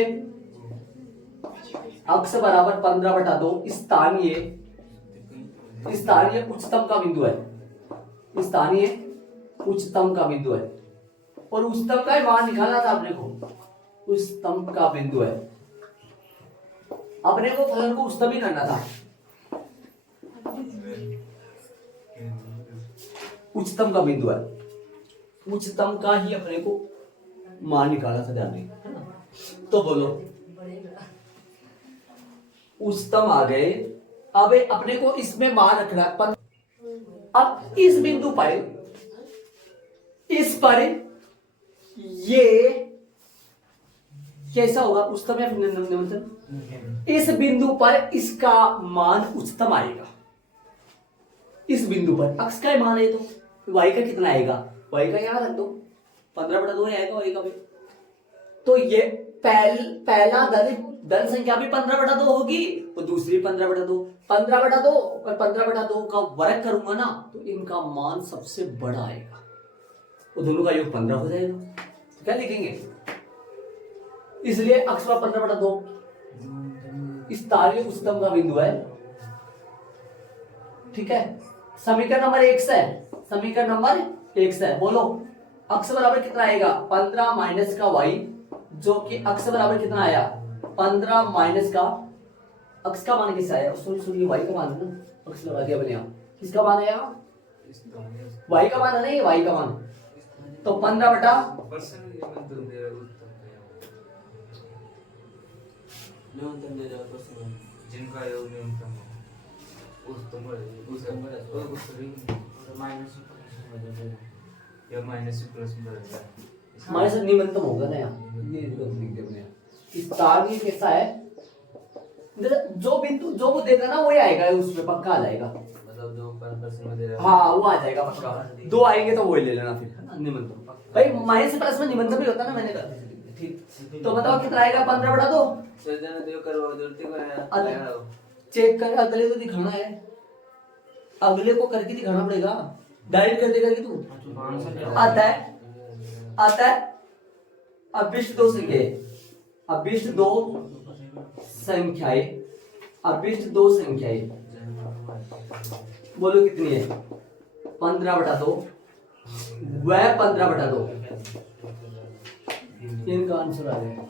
अक्स बराबर 15/2 स्थानीय उच्चतम का बिंदु है, स्थानीय उच्चतम का बिंदु है, और उच्चतम का मान निकालना था अपने को, उच्चतम का बिंदु है, अपने को फलन को उच्चतम ही करना था, उच्चतम का बिंदु है, उच्चतम का ही अपने को मान निकाला था, ध्यान दें। तो बोलो उच्चतम आ गए, अब अपने को इसमें मान रखना है। अब इस बिंदु पर, इस पर ये कैसा होगा, उच्चतम या निम्नतम? इस बिंदु पर इसका मान उच्चतम आएगा, इस बिंदु पर अक्स का मान है तो y का कितना आएगा, y का यहाँ रख दो 15/2 आएगा y का भी, तो ये पहला धन संख्या भी 15/2 होगी और दूसरी 15/2 और 15/2 का वर्ग करूंगा ना तो इनका मान सबसे बड़ा आएगा, तो दोनों का योग 15 हो जाएगा, तो क्या लिखेंगे, इसलिए अक्स का 15/2 स्थानीय उच्चतम का बिंदु है। ठीक है, समीकरण नंबर 1 से, समीकरण नंबर 1 से बोलो अक्स बराबर कितना आएगा, 15 माइनस का y, जो कि अक्स बराबर कितना आया 15 माइनस का, अक्स का मान किसका आया, सुनिए y का मान है ना, अक्स लगा दिया मैंने यहाँ, किसका मान आया y का मान है ना, ये y का मान, तो 15 बटा जिनका योग न्यूनतम माइनस निम्नतम होगा ना यहाँ, ये लिख दे अपने इस तार ये कैसा है, जो बिंदु जो वो देगा ना वही आएगा, उसमें पक्का आ जाएगा, मतलब जो पर दे रहा हाँ वो आ जाएगा पक्का, 2 आएंगे तो वही ले लेना फिर, है ना, निम्नतम भाई, माइनस से प्लस में निम्नतम भी होता है ना, मैंने कहा ठीक, तो बताओ कितना आएगा 15/2, चेक कर, अगले को दिखाना है, अगले को करके दिखाना पड़ेगा, डायरेक्ट कर देगा कि तू आता है अभिष्ट 2 संख्याएं, अभिष्ट 2 संख्याएं, अभिष्ट 2 संख्याएं, बोलो कितनी है, 15/2 वह 15/2, इनका आंसर आ जाएगा।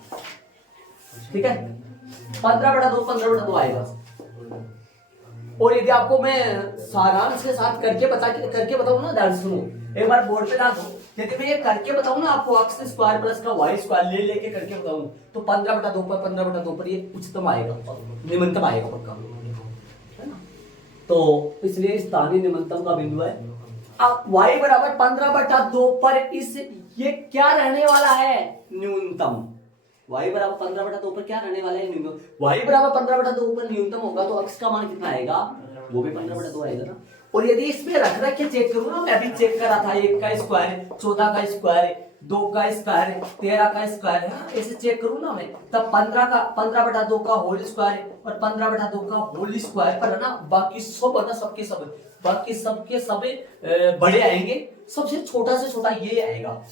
ठीक है, 15/2 आएगा, और यदि आपको मैं सारांश के साथ करके बताऊं ना, ध्यान से सुनो, एक बार बोर्ड पे डाल दो, यदि मैं ये करके बताऊं ना आपको, अक्स स्क्वायर प्लस का वाई स्क्वायर लेके करके बताऊं तो 15/2 पर ये उच्चतम आएगा, निम्नतम आएगा पक्का, है ना, तो इसलिए स्थानीय निम्नतम का बिंदु है। अब y बराबर 15/2 पर इस ये क्या रहने वाला है, न्यूनतम, y बराबर 15/2 पर क्या रहने वाला है, न्यूनतम, y बराबर 15/2 पर न्यूनतम होगा तो अक्स का मान कितना आएगा, वो भी 15/2 आएगा ना, और यदि इसमें रख के चेक करूँ ना, मैं अभी चेक करा था, 1 का स्क्वायर है, 14 का स्क्वायर है, 2 का स्क्वायर है, 13 का स्क्वायर है, ऐसे चेक करूँ ना मैं, तब 15/2 का होल स्क्वायर है और 15/2 का होल स्क्वायर पर है ना, बाकी सब है ना, बाकी सबके सब बड़े आएंगे, सबसे छोटा से छोटा ये आएगा,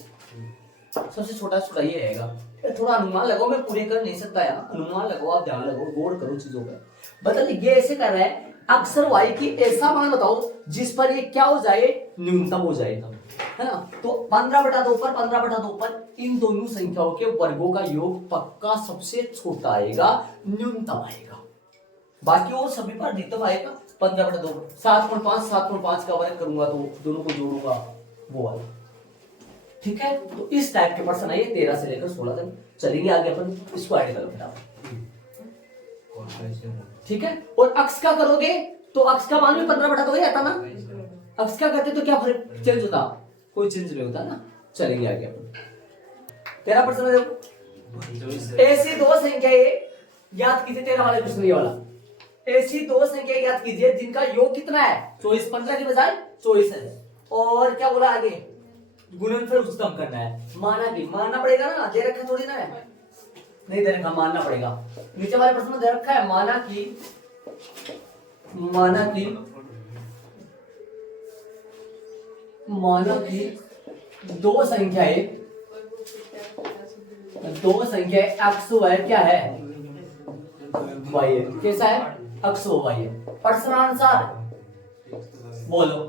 सबसे छोटा से छोटा ये आएगा। थोड़ा अनुमान लगाओ, मैं पूरे कर नहीं सकता यार, अनुमान लगाओ, आप ध्यान लगाओ, गौर करो चीजों पर, बताइए ये ऐसे कर रहा है, अक्सर y की ऐसा मान बताओ जिस पर ये क्या हो जाए, न्यूनतम हो जाएगा, है ना, तो 15/2 पर इन दोनों संख्याओं के वर्गों का योग पक्का सबसे छोटा आएगा, न्यूनतम आएगा, बाकी और सभी पर अधिकतम आएगा 15/2, 7.5 का वर्ग करूंगा तो दोनों को जोड़ूंगा वो वाला। ठीक है, तो इस टाइप के प्रश्न आइए 13 से लेकर 16 तक, चलेंगे आगे अपन इसको ऐड करो बेटा। ठीक है। और अक्स का करोगे तो अक्स का मान भी 15/2 ही आता ना। अक्स का करते तो क्या फर्क चेंज होता, कोई चेंज नहीं होता ना। चलेंगे आगे अपन 13% देखो। ऐसी दो संख्याएं याद कीजिए, 13 वाले प्रश्न ये वाला। ऐसी दो संख्याएं याद कीजिए जिनका योग कितना है 24, 15 के बजाय 24 है। और क्या बोला आगे, गुणनफल उच्चतम करना है। मानना पड़ेगा ना, दे रखा थोड़ी ना है, नहीं दे रखा, मानना पड़ेगा। नीचे वाले प्रश्न में दे रखा है माना कि दो संख्याएं एक्स वाई क्या है, वाई है। कैसा है, एक्स वाई है। प्रश्नानुसार बोलो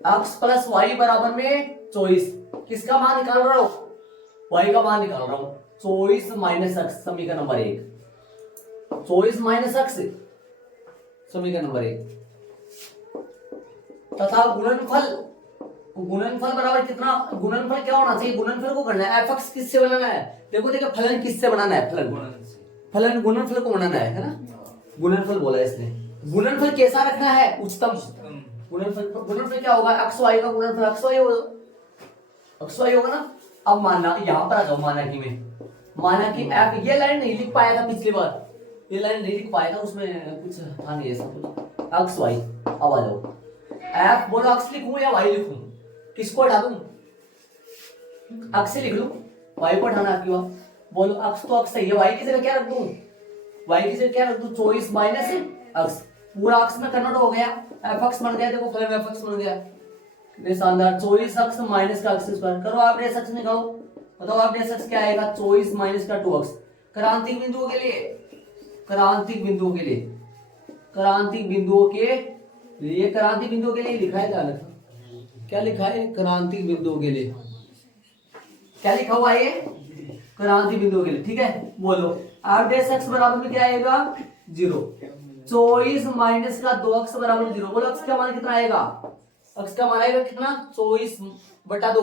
एक्स प्लस वाई बराबर में 24, किसका मान निकाल रहा हूं, वाई का मान निकाल रहा हूं। 24 माइनस एक्स समीकरण नंबर 1, 24 माइनस एक्स समीकरण नंबर 1 तथा गुणनफल बराबर कितना, गुणनफल क्या होना चाहिए, गुणनफल को करना है। एफ किससे बनाना है, देखो फलन किससे बनाना है, फलन गुणनफल को बनाना है ना। गुणनफल बोला इसने। गुणनफल कैसा रखना है, उच्चतम। गुणनफल क्या होगा, एक्स वाई का गुणनफल एक्स वाई होगा ना। अब माना यहां पर आ जाओ, माना कि एफ, ये लाइन नहीं लिख पाया था पिछली बार, ये लाइन नहीं लिख पाया था, उसमें कुछ था नहीं ऐसा कुछ, एक्स वाई। अब आ जाओ एफ, बोलो एक्स लिखूं या वाई लिखूं, किसको हटा दूं, एक्स लिख लूं, वाई को हटाना क्यों, बोलो एक्स तो एक्स है, वाई की जगह क्या रख दूं, वाई की जगह क्या रख दूं, 24 माइनस एक्स, पूरा एक्स में कन्वर्ट हो गया, एफ एक्स बन गया। देखो फलन एफ एक्स बन गया, कितने शानदार। 24 एक्स माइनस का एक्स स्क्वायर करो, आप डेस एक्स निकालो, बताओ आप डेस एक्स क्या आएगा, 24 माइनस का 2x। क्रांतिक बिंदुओं के लिए, क्रांतिक बिंदुओं के लिए लिखा है, क्या लिखा है, क्रांतिक बिंदुओं के लिए क्या लिखा हुआ है, क्रांतिक बिंदुओं के लिए। ठीक है, बोलो आप डेस एक्स बराबर में क्या आएगा, 0। 24 माइनस का 2x बराबर 0। बोलो x का मान कितना आएगा, x का मान आएगा कितना, 24/2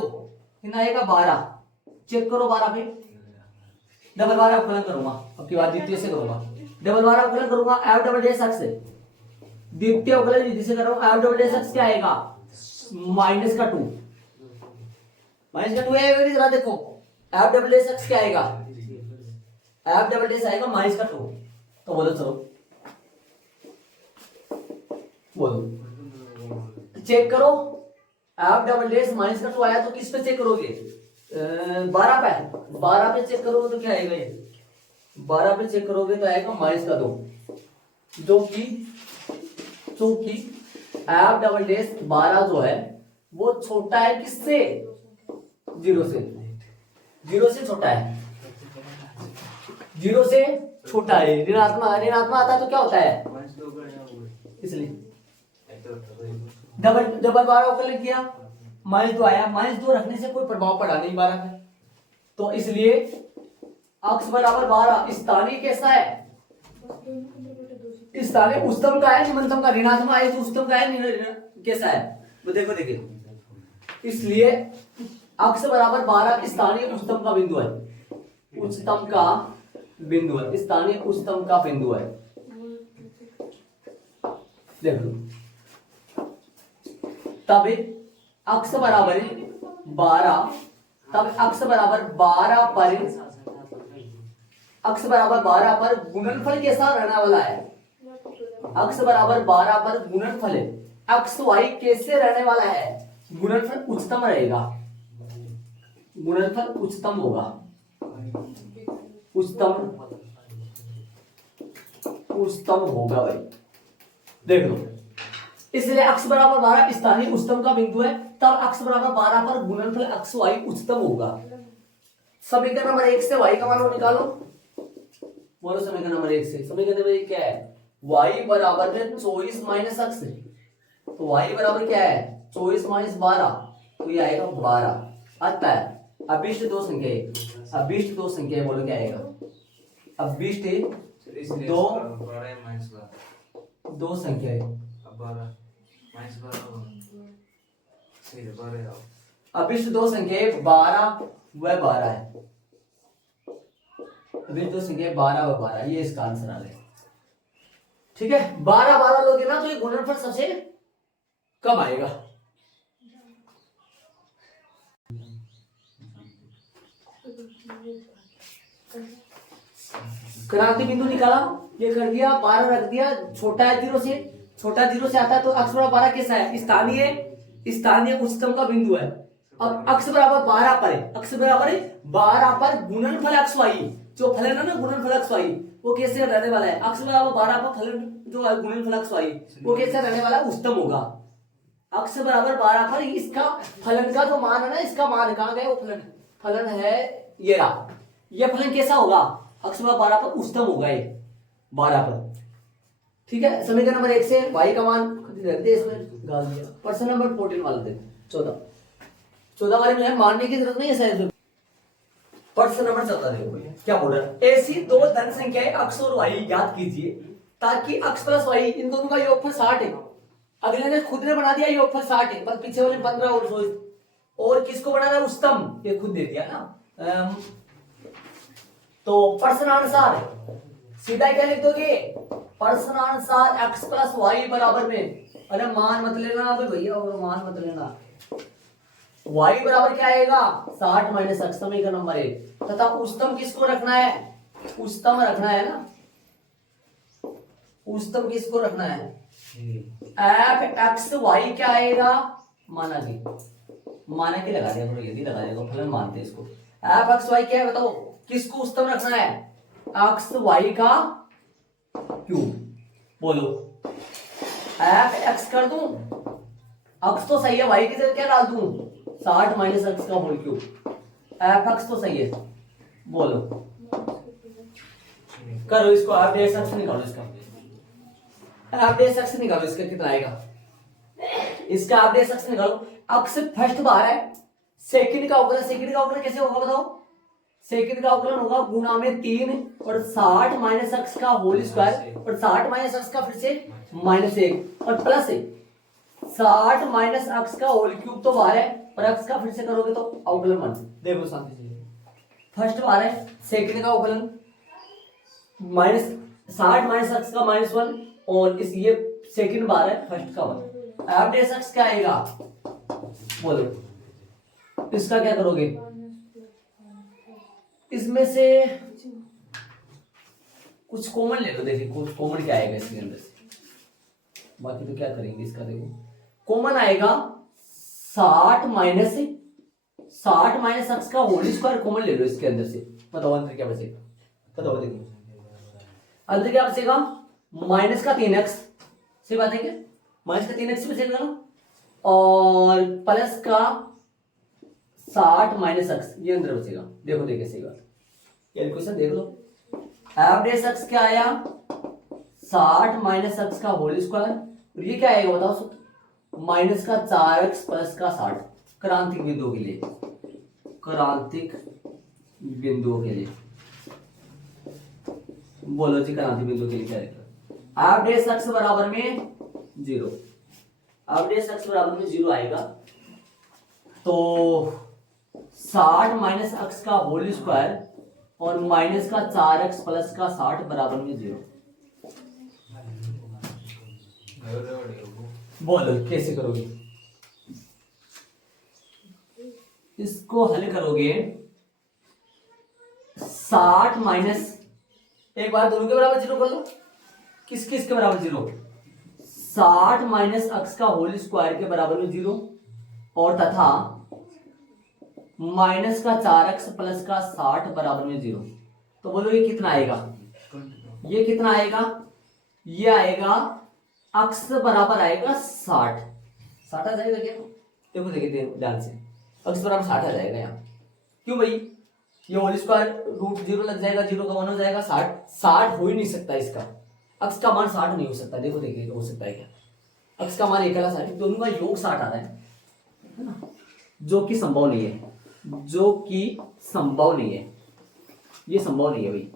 कितना आएगा, 12। चेक करो 12 पे, डबल 12 अवकलन करूंगा, अब की बात द्वितीय से करूंगा, डबल 12 अवकलन करूंगा, f डबल डेस x द्वितीय अवकलन विधि से कर रहा हूं, f डबल डेस x क्या आएगा, माइनस का 2 आएगा, जरा देखो f डबल डेस x क्या आएगा, f डबल डेस आएगा माइनस का 2। तो बोलो चलो बोलो चेक करो, f डबल डेस माइनस का 2 आया तो किस पे चेक करोगे, 12 पे चेक करोगे तो क्या आएगा, ये 12 पे चेक करोगे तो आएगा माइनस का 2, जो कि f डबल डेस 12 जो है वो छोटा है किससे, 0 से छोटा है, 0 से छोटा है। ऋणात्मक आता है तो क्या होता है, इसलिए डबल 12 अवकलन किया, -2 आया, -2 रखने से कोई प्रभाव पड़ा नहीं 12 का, तो इसलिए x बराबर 12 स्थानीय कैसा है, स्थानीय उच्चतम का है, निम्नतम का, ऋणात्मक आए तो उच्चतम का है, कैसा है वो देखो देखिए। इसलिए x बराबर 12 स्थानीय उच्चतम का बिंदु है, स्थानीय उच्चतम का बिंदु है। देख लो तब x बराबर 12, तब x बराबर 12 पर गुणनफल कैसा रहने वाला है, x बराबर 12 पर गुणनफल x y कैसे रहने वाला है, गुणनफल उच्चतम रहेगा, गुणनफल उच्चतम होगा, उच्चतम होगा भाई, देख लो। इसलिए x बराबर 12 स्थानीय उच्चतम का बिंदु है, तब x बराबर 12 पर गुणनफल x y उच्चतम होगा। समीकरण नंबर 1 से y का मान निकालो, बोलो समीकरण नंबर 1 से, समीकरण नंबर 1 क्या है, y बराबर में 24 माइनस x, तो y बराबर क्या है 24 माइनस 12, तो ये आएगा 12 आता है। अभिष्ट दो संख्या बोलो क्या आएगा, अभिष्ट दो संख्या है, अभिष्ट दो संख्या 12 व 12 है, अभी तो संख्या 12 व 12, ये इसका आंसर आ गया। ठीक है, 12 12 लोगे ना तो ये गुणनफल सबसे कम आएगा। क्रांति बिंदु निकाला, ये कर दिया, 12 रख दिया, छोटा है 0 से, छोटा 0 से आता है तो अक्ष बराबर 12 कैसा है? स्थानीय उच्चतम का बिंदु है। अब अक्ष बराबर 12 पर है, अक्ष बराबर 12 पर गुणनफल अक्ष वाई, जो फलन है ना गुणनफल अक्ष वाई, वो कैसे रहने वाला है? अक्ष बराबर 12 पर फलन जो है गुणनफल अक्ष वाई, वो कैसे रहने वाला है? उच्चतम होगा। अक्ष बराबर 12 पर इसका फलन का जो मान है ना, इसका मान कहां गया? वो फलन है ये रहा। ये फलन कैसा होगा? अक्ष बराबर 12 पर उच्चतम होगा ये 12 पर। ठीक है, समीकरण नंबर 1 से y का मान रख दे, इसमें डाल दिया। प्रश्न नंबर 14 वाला दे, 14 वाले में है मानने की जरूरत नहीं है शायद। प्रश्न नंबर 14 देखो क्या बोल रहा है। ऐसी दो धन संख्याएं अक्ष और y ज्ञात कीजिए ताकि अक्ष प्लस y इन दोनों का योगफल 60 है। अगले ने खुद ने बना दिया योगफल 60 है, बस पीछे वाले 15 और 16, और किसको बनाना है? उच्चतम, ये खुद दे दिया ना। तो प्रश्नानुसार सीधा क्या लिख दोगे? प्रश्नानुसार x प्लस वाई बराबर में, अरे मान मत लेना भैया, और मान मत लेना, y बराबर क्या आएगा? 60 माइनस x, समीकरण नंबर 1। तथा उच्चतम किसको रखना है? उच्चतम रखना है ना, उच्चतम किसको रखना है? एफ एक्स वाई क्या आएगा? माना के लगा दिया करो, यदि लगा दिया फलन मानते इसको। एफ एक्स वाई क्या है बताओ? किसको उच्चतम रखना है? एक्स वाई का क्यूब। बोलो, एफ एक्स कर दूं, एक्स तो सही है, वाई की जगह क्या डाल दूं? 60 माइनस एक्स का होल क्यूब। एफ एक्स तो सही है, बोलो करो इसको। आप डेढ़ एक्स निकालो इसका, आप डेढ़ एक्स निकालो इसका, कितना आएगा इसका? आप डेढ़ एक्स निकालो। एक्स फर्स्ट बार है, सेकंड का अवकलन कैसे होगा बताओ? सेकंड का अवकलन होगा गुणा में 3 और 60 माइनस एक्स का होल स्क्वायर, और 60 माइनस एक्स का फिर से -1 और प्लस 60 माइनस एक्स का होल क्यूब तो बाहर है, और एक्स का फिर से करोगे तो अवकलन बन। देखो शांति से, फर्स्ट बार है, सेकंड का अवकलन -60 माइनस एक्स का -1, और इस ये सेकंड बार है, फर्स्ट का 1। अब डेस एक्स क्या आएगा? बोलो, इसका क्या करोगे? इसमें से कुछ कॉमन ले लो, देखिए कुछ कॉमन क्या आएगा इसके अंदर से, बाकी तो क्या करेंगे इसका। देखो कॉमन आएगा 60 माइनस एक्स का होल स्क्वायर, कॉमन ले लो इसके अंदर से। बताओ अंदर क्या बचेगा? बताओ, देखो अंदर क्या बचेगा? माइनस का 3x, सही बात है क्या? माइनस का 3x बचेगा ना, और प्लस का 60 माइनस एक्स, ये अंदर बचेगा। देखो देखिए सही बात, कैलकुलेशन देख लो। एवरेज एक्स क्या आया? 60 माइनस एक्स का होल स्क्वायर, और ये क्या आएगा बताओ? माइनस का 4x प्लस का 60। क्रांतिक बिंदुओं के लिए, क्रांतिक बिंदुओं के लिए बोलो जी, क्रांतिक बिंदुओं के लिए क्या लिखा? एवरेज एक्स बराबर में 0, एवरेज एक्स बराबर में 0 आएगा। तो 60 माइनस एक्स का होल स्क्वायर और माइनस का 4x प्लस का 60 बराबर में 0। बोलो कैसे करोगे इसको? हल करोगे 60 माइनस, एक बार दोनों के बराबर 0 कर लो। किस किस के बराबर 0? 60 माइनस एक्स का होल स्क्वायर के बराबर में 0, और तथा माइनस का 4x प्लस का 60 बराबर में 0। तो बोलो ये कितना आएगा? ये कितना आएगा? ये आएगा x बराबर आएगा 60। 60 आ जाएगा क्या? देखो देखिए ध्यान से, x बराबर 60 आ जाएगा यहाँ। क्यों भाई? ये होल स्क्वायर रूट 0 लग जाएगा, 0 का 1 हो जाएगा, 60 हो ही नहीं सकता इसका। x का मान 60 नहीं हो सकता। देखो देखिए हो सकता है क्या? x का मान अकेला 60, दोनों का योग 60 आ रहा है ना, जो कि संभव नहीं है, जो कि संभव नहीं है, ये संभव नहीं है भाई।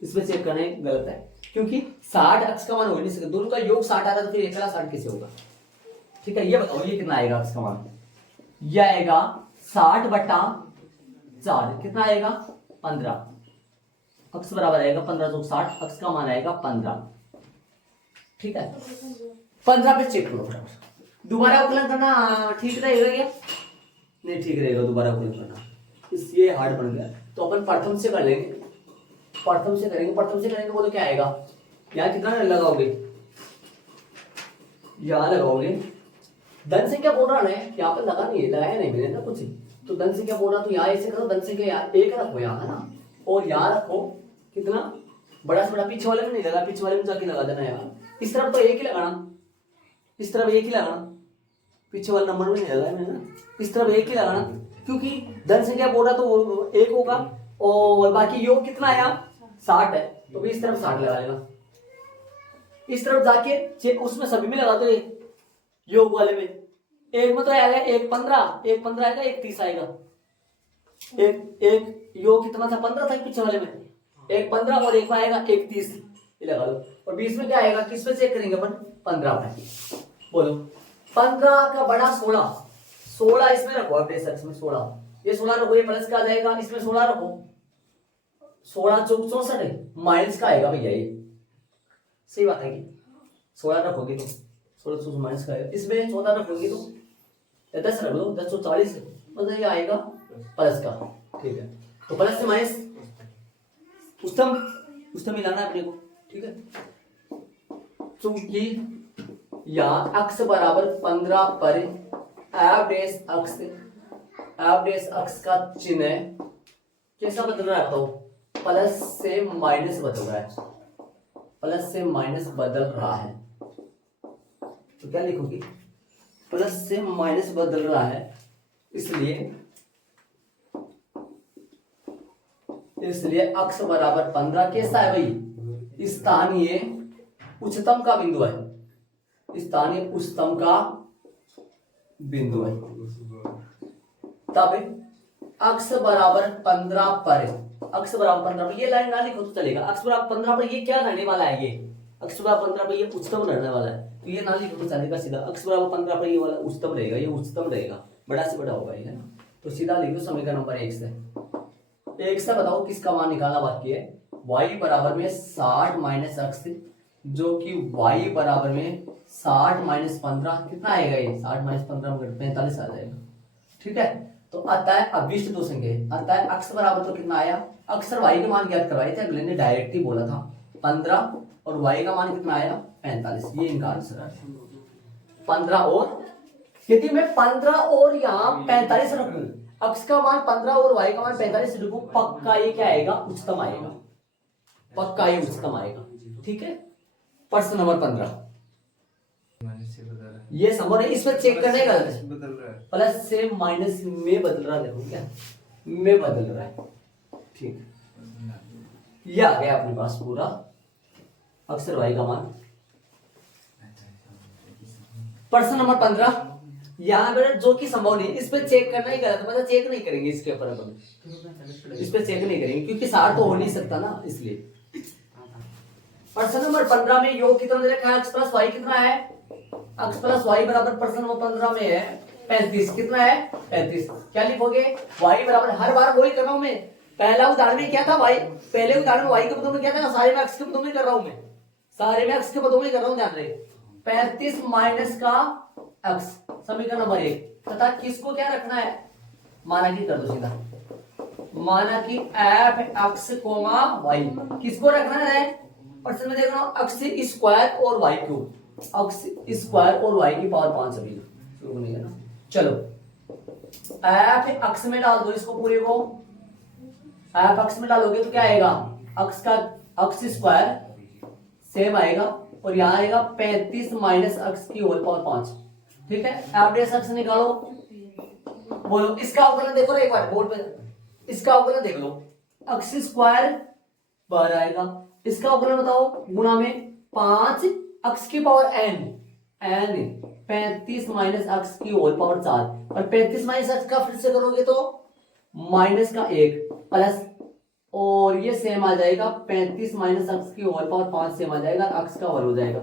इसमें चेक करना गलत है, क्योंकि 60 x का मान हो नहीं सकता, दोनों का योग 60 आ रहा है, तो फिर अकेला 60 कैसे होगा? ठीक है, ये बताओ ये कितना आएगा x का मान? ये आएगा 60 बटा 4, कितना आएगा? 15। अक्स बराबर आएगा 15 चौक 60, अक्स का मान आएगा 15। ठीक है, 15 पे चेक करो फटाफट। दोबारा अवकलन करना ठीक रहेगा क्या? नहीं ठीक रहेगा दोबारा अवकलन करना, इस ये हार्ड बन गया। तो अपन प्रथम से कर लेंगे, प्रथम से करेंगे। प्रथम से करेंगे बोलो क्या आएगा? यहाँ कितना लगाओगे? यहाँ लगाओगे। धन संख्या बोल रहा है, यहाँ पर लगा नहीं है, लगाया नहीं मैंने ना कुछ। तो धन संख्या बोल रहा तो यहाँ ऐसे करो, धन संख्या एक रखो यहाँ, है ना। और यहाँ रखो कितना बड़ा से बड़ा, पीछे वाले में नहीं लगा, पीछे वाले में जाके लगा देना यार। इस तरफ तो एक ही लगाना, इस तरफ एक ही लगाना, पीछे वाले नंबर में नहीं लगाया मैंने ना, इस तरफ एक ही लगाना, क्योंकि धन संख्या बोल रहा तो एक होगा और बाकी योग कितना है यहाँ 60 है, तो भी इस तरफ 60 लगा लेना। इस तरफ जाके उसमें सभी में लगा दो, योग वाले में एक में तो आएगा 1 15, 1 15 आएगा, 1 30 आएगा। एक योग कितना था 15 था पीछे वाले में, 1 15 और एक में आएगा 1 30, ये लगा लो। और बीच में क्या आएगा, किस पे चेक करेंगे अपन? 15 में। बोलो 15 का बड़ा 16, 16 इसमें रखो, अब बेशक में 16, ये 16 रखो, ये प्लस का आ जाएगा, इसमें 16 रखो, 16 चौक 64 है, माइनस का आएगा भैया, ये सही बात है कि 16 रखोगे तो 16 चौक माइनस का आएगा, इसमें 14 रखोगे तो 10 रख लो, 10 40 मतलब ये आएगा प्लस का। ठीक है, तो प्लस से माइनस उच्चतम मिलाना है अपने को। ठीक है, चूंकि यहाँ अक्स बराबर 15 पर एफ डैश अक्स का चिन्ह कैसा बदल रहा है? तो प्लस से माइनस बदल रहा है, प्लस से माइनस बदल रहा है। तो क्या लिखोगे? प्लस से माइनस बदल रहा है, इसलिए अक्स बराबर 15 कैसा है भाई? स्थानीय उच्चतम का बिंदु है, स्थानीय उच्चतम का बिंदु है। तब अक्स बराबर 15 पर, अक्स बराबर 15 पर, ये लाइन ना लिखो तो चलेगा। अक्स बराबर 15 पर ये क्या रहने वाला है? ये अक्स बराबर 15 पर ये उच्चतम रहने वाला है, तो ये ना लिखो तो चलेगा। सीधा अक्स बराबर 15 पर ये वाला उच्चतम रहेगा, ये उच्चतम रहेगा, बड़ा से बड़ा होगा ये, है ना। तो सीधा लिख दो समीकरण नंबर 1 से बताओ किसका मान निकालना बाकी है? y बराबर में 60 माइनस अक्स, जो कि y बराबर में 60 माइनस 15 कितना आएगा? ये 60 माइनस 15 में 45 आ जाएगा। ठीक है, तो अतः अभिष्ट दो संख्या, अतः अक्स बराबर तो कितना आया? अक्सर y के मान ज्ञात करवाए थे, अगले ने डायरेक्ट ही बोला था 15, और y का मान कितना आया? 45। ये इनका आंसर है 15। और यदि मैं 15 और यहाँ 45 रखूं, अक्स का मान 15 और y का मान 45 रखूं, पक्का ये क्या आएगा? उच्चतम आएगा, पक्का ये उच्चतम आएगा। ठीक है, प्रश्न नंबर 15 ये संभव है, इस पर चेक करने का प्लस से माइनस में बदल रहा है, देखो क्या में बदल रहा है। ठीक, ये आ गया अपने पास पूरा अक्सर y का मान। प्रश्न नंबर 15 यहाँ पर जो कि संभव नहीं, इस पे चेक करना ही गलत, मतलब चेक नहीं करेंगे इसके ऊपर, अपन इस पे चेक नहीं करेंगे क्योंकि 60 तो हो नहीं सकता ना, इसलिए। प्रश्न नंबर 15 में योग कितना दे रखा है? अक्स प्लस वाई कितना है? अक्स प्लस वाई बराबर प्रश्न नंबर 15 में है 35। कितना है? 35। क्या लिखोगे? वाई बराबर, हर बार वही कर रहा हूं मैं, पहला उदाहरण में क्या था वाई, पहले उदाहरण में वाई के पदों में क्या था, सारे में अक्स के पदों में कर रहा हूं मैं, सारे में अक्स के पदों में कर रहा हूं, ध्यान रहे। 35 माइनस का अक्स, समीकरण नंबर 1, तथा किसको क्या रखना है? माना कि कर दो सीधा, माना कि एफ अक्स कोमा वाई किसको रखना है? प्रश्न में देख रहा हूं अक्स स्क्वायर और वाई क्यूब, अक्स स्क्वायर और वाई की पावर 5 सभी शुरू नहीं है ना। चलो एफ अक्स में डाल दो इसको पूरे को, एफ अक्स में डालोगे तो क्या आएगा? अक्स का अक्स स्क्वायर सेम आएगा, और यहाँ आएगा 35 माइनस अक्स की होल पावर 5। ठीक है, एफ डैश अक्स निकालो, बोलो इसका अवकलन देखो एक बार बोर्ड पे, इसका अवकलन देख लो, अक्स स्क्वायर बाहर आएगा, इसका अवकलन बताओ, गुणा में 5 अक्स की पावर n 35 माइनस अक्स की होल पावर 4, और 35 माइनस अक्स का फिर से करोगे तो माइनस का 1 प्लस, और ये सेम आ जाएगा 35 माइनस अक्स की होल पावर 5 सेम आ जाएगा, अक्स का होल हो जाएगा।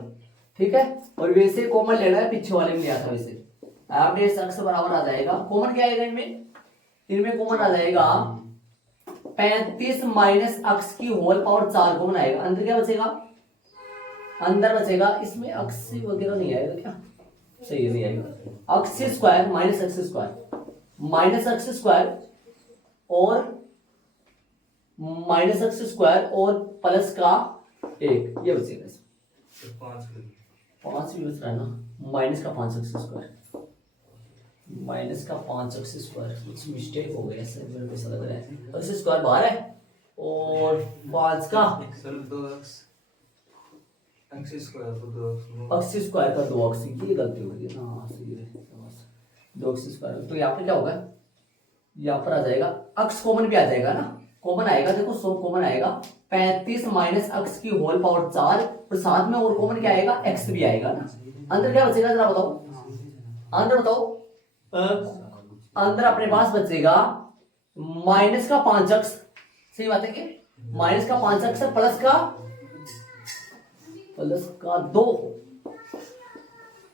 ठीक है, और वैसे कॉमन लेना है, पीछे वाले में लिया था वैसे, एफ डैश अक्स बराबर आ जाएगा, कॉमन क्या आएगा इनमें? इनमें कॉमन आ जाएगा 35 माइनस x की होल पावर 4 को बनाएगा, अंदर क्या बचेगा, अंदर बचेगा, इसमें x वगैरह नहीं आएगा क्या, सही है नहीं आएगा, x square minus x square, minus x square और माइनस x स्क्वायर और प्लस का 1, ये बचेगा, तो 5 5 भी बच रहा है ना, माइनस का 5x स्क्वायर, माइनस का 5x स्क्वायर, कुछ मिस्टेक हो गया सर, मेरे को ऐसा लग रहा है, x स्क्वायर बाहर है और 5 का सर 2x x स्क्वायर को 2x x स्क्वायर का 2x, ये गलती हो गई ना, हाँ सही है, 2x स्क्वायर, तो यहाँ पे क्या होगा, यहाँ पर आ जाएगा x कॉमन भी आ जाएगा ना, कॉमन आएगा, देखो सो कॉमन आएगा, 35 माइनस x की होल पावर 4 और साथ में और कॉमन क्या आएगा, x भी आएगा ना, अंदर क्या बचेगा जरा बताओ, अंदर बताओ, अंदर अपने पास बचेगा माइनस का 5x, सही बात है कि माइनस का 5x प्लस का 2,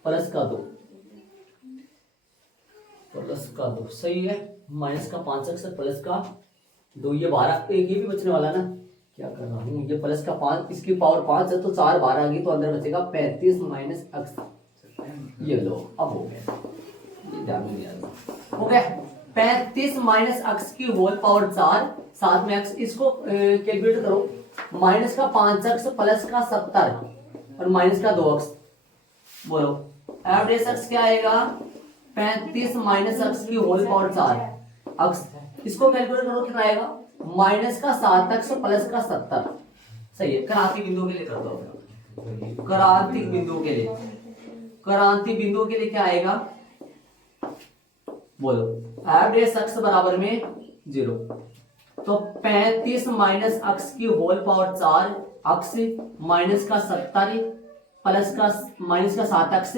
प्लस का 2, प्लस का 2, सही है, माइनस का 5x प्लस का 2, ये 12, एक ये भी बचने वाला ना, क्या कर रहा हूँ, ये प्लस का 5, इसकी पावर 5 है तो 4 12 आ गई, तो अंदर बचेगा 35 माइनस x, ये लो अब हो गया, ये ध्यान में नहीं आ रहा, हो गया 35 माइनस x की होल पावर 4 साथ में x, इसको कैलकुलेट करो, माइनस का 5x प्लस का 70 और माइनस का 2x, बोलो एवरेज x क्या आएगा, 35 माइनस x की होल पावर 4 x, इसको कैलकुलेट करो कितना आएगा, माइनस का 7x प्लस का 70, सही है, क्रांति बिंदु के लिए कर दो, क्रांतिक बिंदु के लिए, क्रांति बिंदु के लिए क्या आएगा, बोलो एवरेज x बराबर में 0, तो 35 माइनस x की होल पावर 4 x माइनस का 70 प्लस का माइनस का 7x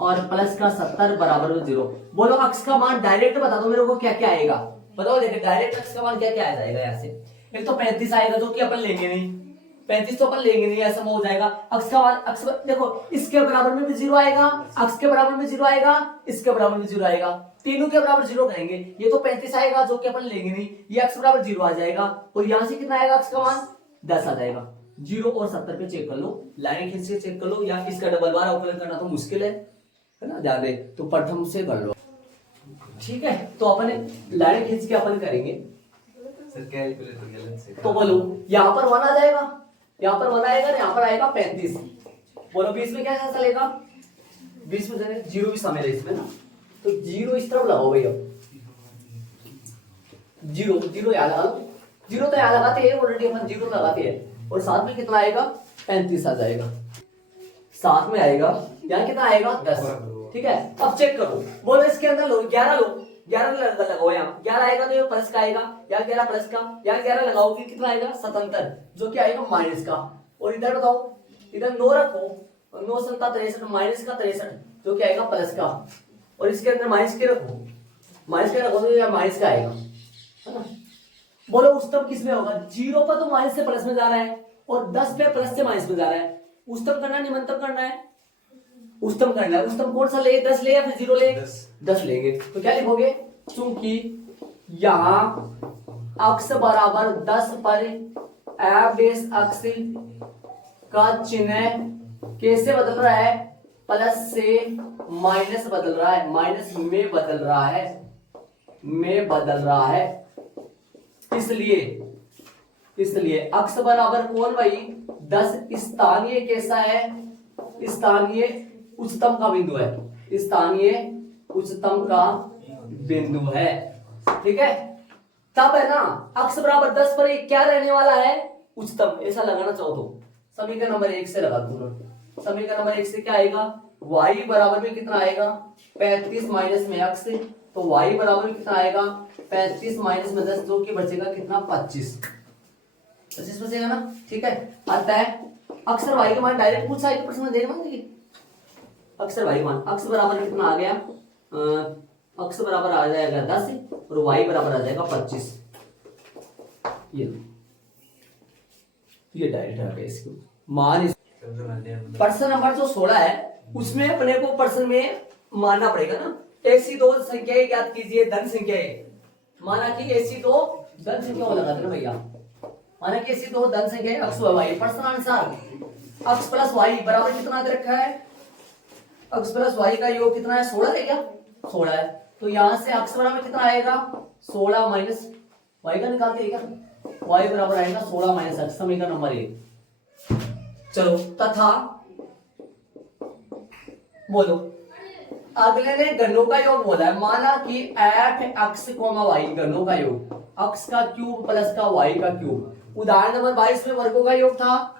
और प्लस का 70 बराबर में 0, बोलो x का मान डायरेक्ट बता दो मेरे को क्या क्या आएगा, बताओ, देखिए डायरेक्ट x का मान क्या क्या आ जाएगा, यहाँ से एक तो 35 आएगा जो कि अपन लेंगे नहीं, 35 तो अपन लेंगे नहीं, ऐसा हो जाएगा, x का मान x देखो इसके बराबर में भी 0 आएगा, x के बराबर में 0 आएगा, इसके बराबर में 0 आएगा, तीनों के बराबर 0 करेंगे, ये तो 35 आएगा जो कि अपन लेंगे नहीं, ये x बराबर 0 आ जाएगा, और यहाँ से कितना आएगा x का मान 10 आ जाएगा, 0 और 70 पे चेक कर लो, लाइन खींच के चेक कर लो, या इसका डबल बार अवकलन करना तो मुश्किल है ना, ध्यान दे, तो प्रथम से कर लो, ठीक है, तो अपन लाइन खींच के अपन करेंगे, सर कैलकुलेटर गलत से, तो बोलो यहाँ पर 1 आ जाएगा, यहाँ पर 1 आएगा, यहाँ पर आएगा 35, बोलो 20 में क्या चलेगा, 20 में चलेगा, 0 भी शामिल है इसमें ना, तो 0 इस तरफ लगाओ भैया, 0 याद लगा लो, 0 तो याद लगाते हैं ऑलरेडी, अपन 0 लगाते हैं, और साथ में कितना आएगा 35 आ जाएगा, साथ में आएगा, यहाँ कितना आएगा 10, ठीक है, अब चेक करो, बोलो इसके अंदर लो 11 लो, 11 लगाओ, यहाँ 11 आएगा तो ये प्लस का आएगा, यहाँ 11 प्लस का, यहाँ 11 लगाओगे कितना आएगा 77, जो कि आएगा माइनस का, और इधर बताओ, इधर 9 रखो, 9 7 63 माइनस का 63, जो कि आएगा प्लस का, और इसके अंदर माइनस के रखो, माइनस के रखो तो यहाँ माइनस का आएगा, है ना, बोलो उच्चतम किस में होगा, 0 पर तो माइनस से प्लस में जा रहा है, और 10 पे प्लस से माइनस में जा रहा है, उच्चतम करना निम्नतम करना है, उच्चतम करना है, उच्चतम कौन सा ले, 10 ले या फिर 0 ले, 10 लेंगे, तो क्या लिखोगे, चूंकि यहाँ x बराबर 10 पर एवरेज x का चिन्ह कैसे बदल रहा है, प्लस से माइनस बदल रहा है, माइनस में बदल रहा है, में बदल रहा है, इसलिए x बराबर कौन भाई 10 स्थानीय कैसा है, स्थानीय उच्चतम का बिंदु है, स्थानीय उच्चतम का बिंदु है, ठीक है, तब है ना x बराबर 10 पर क्या रहने वाला है, उच्चतम, ऐसा लगाना चाहो तो समीकरण नंबर 1 से लगा दूंगा, समीकरण नंबर 1 से क्या आएगा, y बराबर में कितना आएगा 35 माइनस में x, तो y बराबर में कितना आएगा 35 माइनस में 10, जो कि बचेगा कितना 25 बचेगा ना, ठीक है, आता है अक्सर y का मान डायरेक्ट पूछा है प्रश्न में, देख मान अक्सर y मान, x बराबर कितना आ गया, x बराबर आ जाएगा 10 और y बराबर आ जाएगा 25, ये डायरेक्ट आ गया, इसको मान प्रश्न नंबर जो 16 है उसमें अपने को प्रश्न में मानना पड़ेगा ना, ऐसी दो संख्याएं ज्ञात कीजिए धन संख्याएं, माना कि ऐसी दो धन संख्या लगाते ना भैया, माना कि ऐसी दो धन संख्या है, x व y। प्रश्नानुसार x प्लस वाई बराबर कितना दे रखा है? x प्लस वाई का योग कितना है? 16 है क्या? 16 है। तो यहां से x बराबर कितना आएगा? 16 माइनस y का निकालते हैं क्या? y बराबर आएगा 16 माइनस x, समीकरण नंबर 1। चलो, तथा बोलो, अगले ने गणों का योग बोला है। माना कि f(x, y) गणों का योग, x का क्यूब प्लस का y का क्यूब। उदाहरण नंबर 22 में वर्गों का योग था,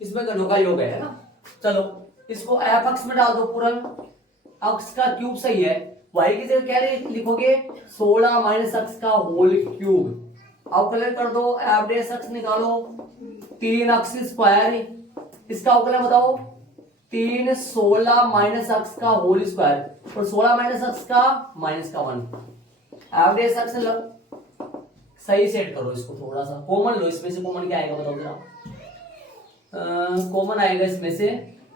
इसमें गणों का योग है ना। चलो, इसको f(x) में डाल दो पूर्ण, x का क्यूब सही है, y की जगह क्या लिखोगे? 16 माइनस x का होल क्यूब। अवकलन कर दो, f(x) निकालो, 3x स्क्वायर, इसका अवकलन बताओ, 3 16 माइनस एक्स का होल स्क्वायर, और 16 माइनस एक्स का माइनस का 1। एवरेज एक्स सही सेट करो इसको, थोड़ा सा कॉमन लो, इसमें से कॉमन क्या आएगा बताओ जरा। कॉमन आएगा इसमें से,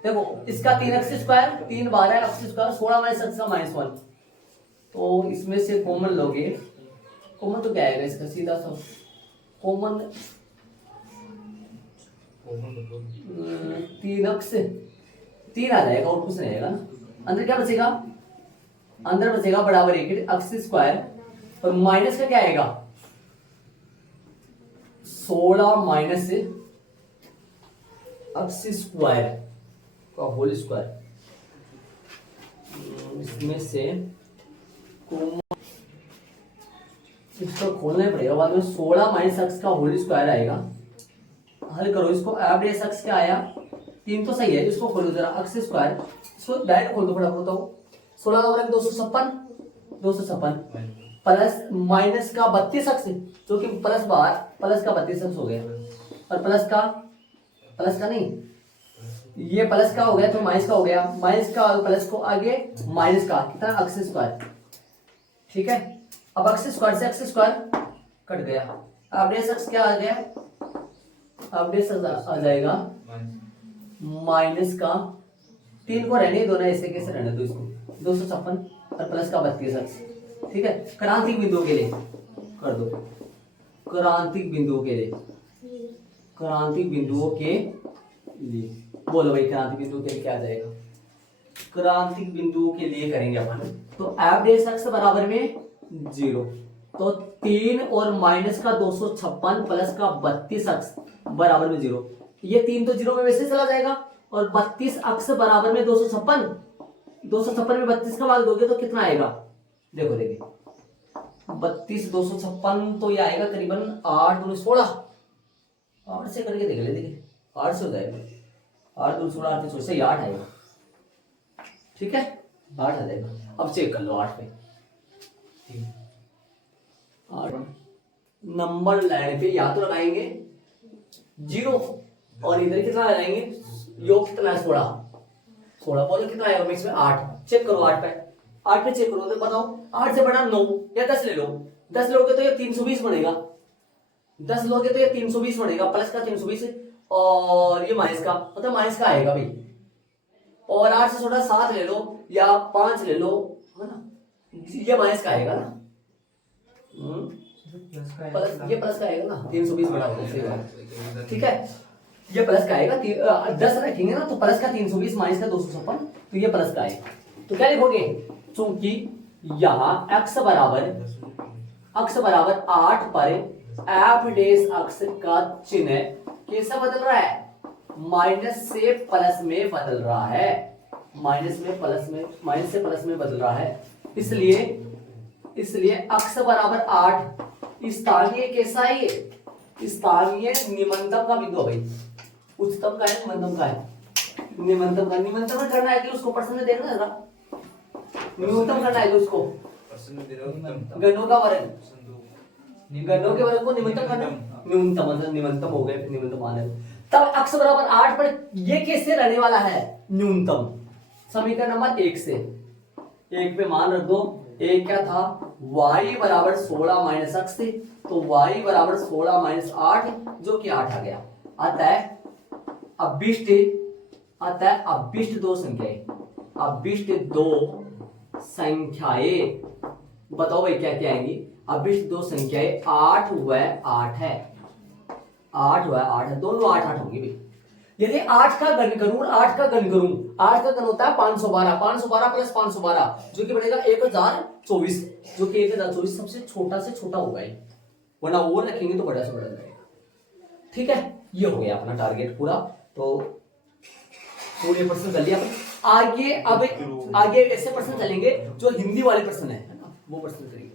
देखो इसका 3x square, 3 12 x square, 16 minus x का माइनस 1। तो इसमें से कॉमन लोगे, कॉमन तो क्या आएगा इसका? सीधा सा कॉमन 3x 3 आ जाएगा और कुछ नहीं आएगा ना। अंदर क्या बचेगा? अंदर बचेगा बराबर 1 एक्स स्क्वायर, और माइनस का क्या आएगा? 16 माइनस एक्स स्क्वायर का होल स्क्वायर। इसमें से इसको खोलना पड़ेगा बाद में। 16 माइनस एक्स का होल स्क्वायर आएगा, हल करो इसको। एवरेज एक्स क्या आया? 3 तो सही है, इसको खोलो जरा, एक्स स्क्वायर, इसको डायरेक्ट खोल दो फटाफट बताओ। 16 और 256 प्लस माइनस का 32 एक्स, जो कि प्लस बाहर, प्लस का 32 एक्स हो गया, और प्लस का नहीं, ये प्लस का हो गया तो माइनस का हो गया, माइनस का प्लस को आगे माइनस का, कितना? X square. ठीक है, अब एक्स स्क्वायर से एक्स स्क्वायर कट गया, एवरेज एक्स क्या आ गया? एवरेज आ जाएगा माइनस का 3 को रहने दो ना, ऐसे कैसे रहने दो इसको, 256 और प्लस का 32 एक्स। ठीक है, क्रांतिक बिंदुओं के लिए कर दो, क्रांतिक बिंदुओं के लिए, क्रांतिक बिंदुओं के लिए बोलो भाई, क्रांतिक बिंदुओं के लिए क्या आ जाएगा? क्रांतिक बिंदुओं के लिए करेंगे अपन, तो एवरेज एक्स बराबर में 0, तो 3 और माइनस का 256 प्लस का 32 एक्स बराबर में 0। ये 3 तो 0 में वैसे चला जाएगा, और 32 एक्स बराबर में 256, 256 में 32 का भाग दोगे तो कितना आएगा? देखो देखिए, 32 256 तो ये आएगा करीबन 8 दूनी 16, 8 से करके देख ले, देखिए 8 से हो जाएगा, 8 दूनी 16, 8 से 8 आएगा। ठीक है, 8 आ जाएगा। अब चेक कर लो 8 पे, 8 नंबर लाइन पे या तो लगाएंगे 0, और इधर कितना लगाएंगे? योग कितना है? 16 बोलो कितना आएगा मिक्स में? 8। चेक करो 8 पे चेक करो तो बताओ, 8 से बड़ा 9 या 10 ले लो, 10 लोगे तो ये 320 बनेगा, 10 लोगे तो ये 320 बनेगा, प्लस का 320 और ये माइनस का, मतलब माइनस का आएगा भाई। और 8 से छोटा 7 ले लो या 5 ले लो, है ना, ये माइनस का आएगा ना, प्लस ये प्लस का आएगा ना, 320 बड़ा होगा। ठीक है, ये प्लस का आएगा, 10 रखेंगे ना तो प्लस का 320 माइनस का 256, तो ये प्लस का आएगा। तो क्या लिखोगे? चूंकि यहाँ x बराबर 8 पर f डेश x का चिन्ह कैसा बदल रहा है? माइनस से प्लस में बदल रहा है, माइनस से प्लस में बदल रहा है। इसलिए x बराबर 8 स्थानीय कैसा है? ये स्थानीय निम्नतम का बिंदु भाई, उच्चतम का है, निम्नतम का है, निम्नतम करना है कि उसको परसेंट में देखना जरा, न्यूनतम करना है उसको, गणों का वर्ग, गणों के वर्ग को निम्नतम करना, न्यूनतम मतलब निम्नतम हो गए, निम्नतम आने तब x बराबर 8 पर ये कैसे रहने वाला है? न्यूनतम। समीकरण नंबर 1 से 1 पे मान रख दो, एक क्या था? y बराबर 16 माइनस एक्स थी, तो y बराबर 16 माइनस 8 जो कि 8 आ गया। अतः अभिष्ट दो संख्याएं बताओ भाई क्या क्या आएंगी। अब इस दो संख्याएं 8 व 8 है, 8 व 8 है, दोनों 8 8 होंगी भाई। यदि 8 का घन करूं, 8 का घन करूं, 8 का घन होता है 512, 512 प्लस 512 जो कि बनेगा 1024, जो कि 1024 सबसे छोटा से छोटा होगा ये, वरना वो रखेंगे तो बड़ा से बड़ा जाएगा। ठीक है, ये हो गया अपना टारगेट पूरा। तो पूरे प्रश्न कर लिया आगे। अब आगे ऐसे प्रश्न चलेंगे जो हिंदी वाले प्रश्न है ना, वो प्रश्न करेंगे।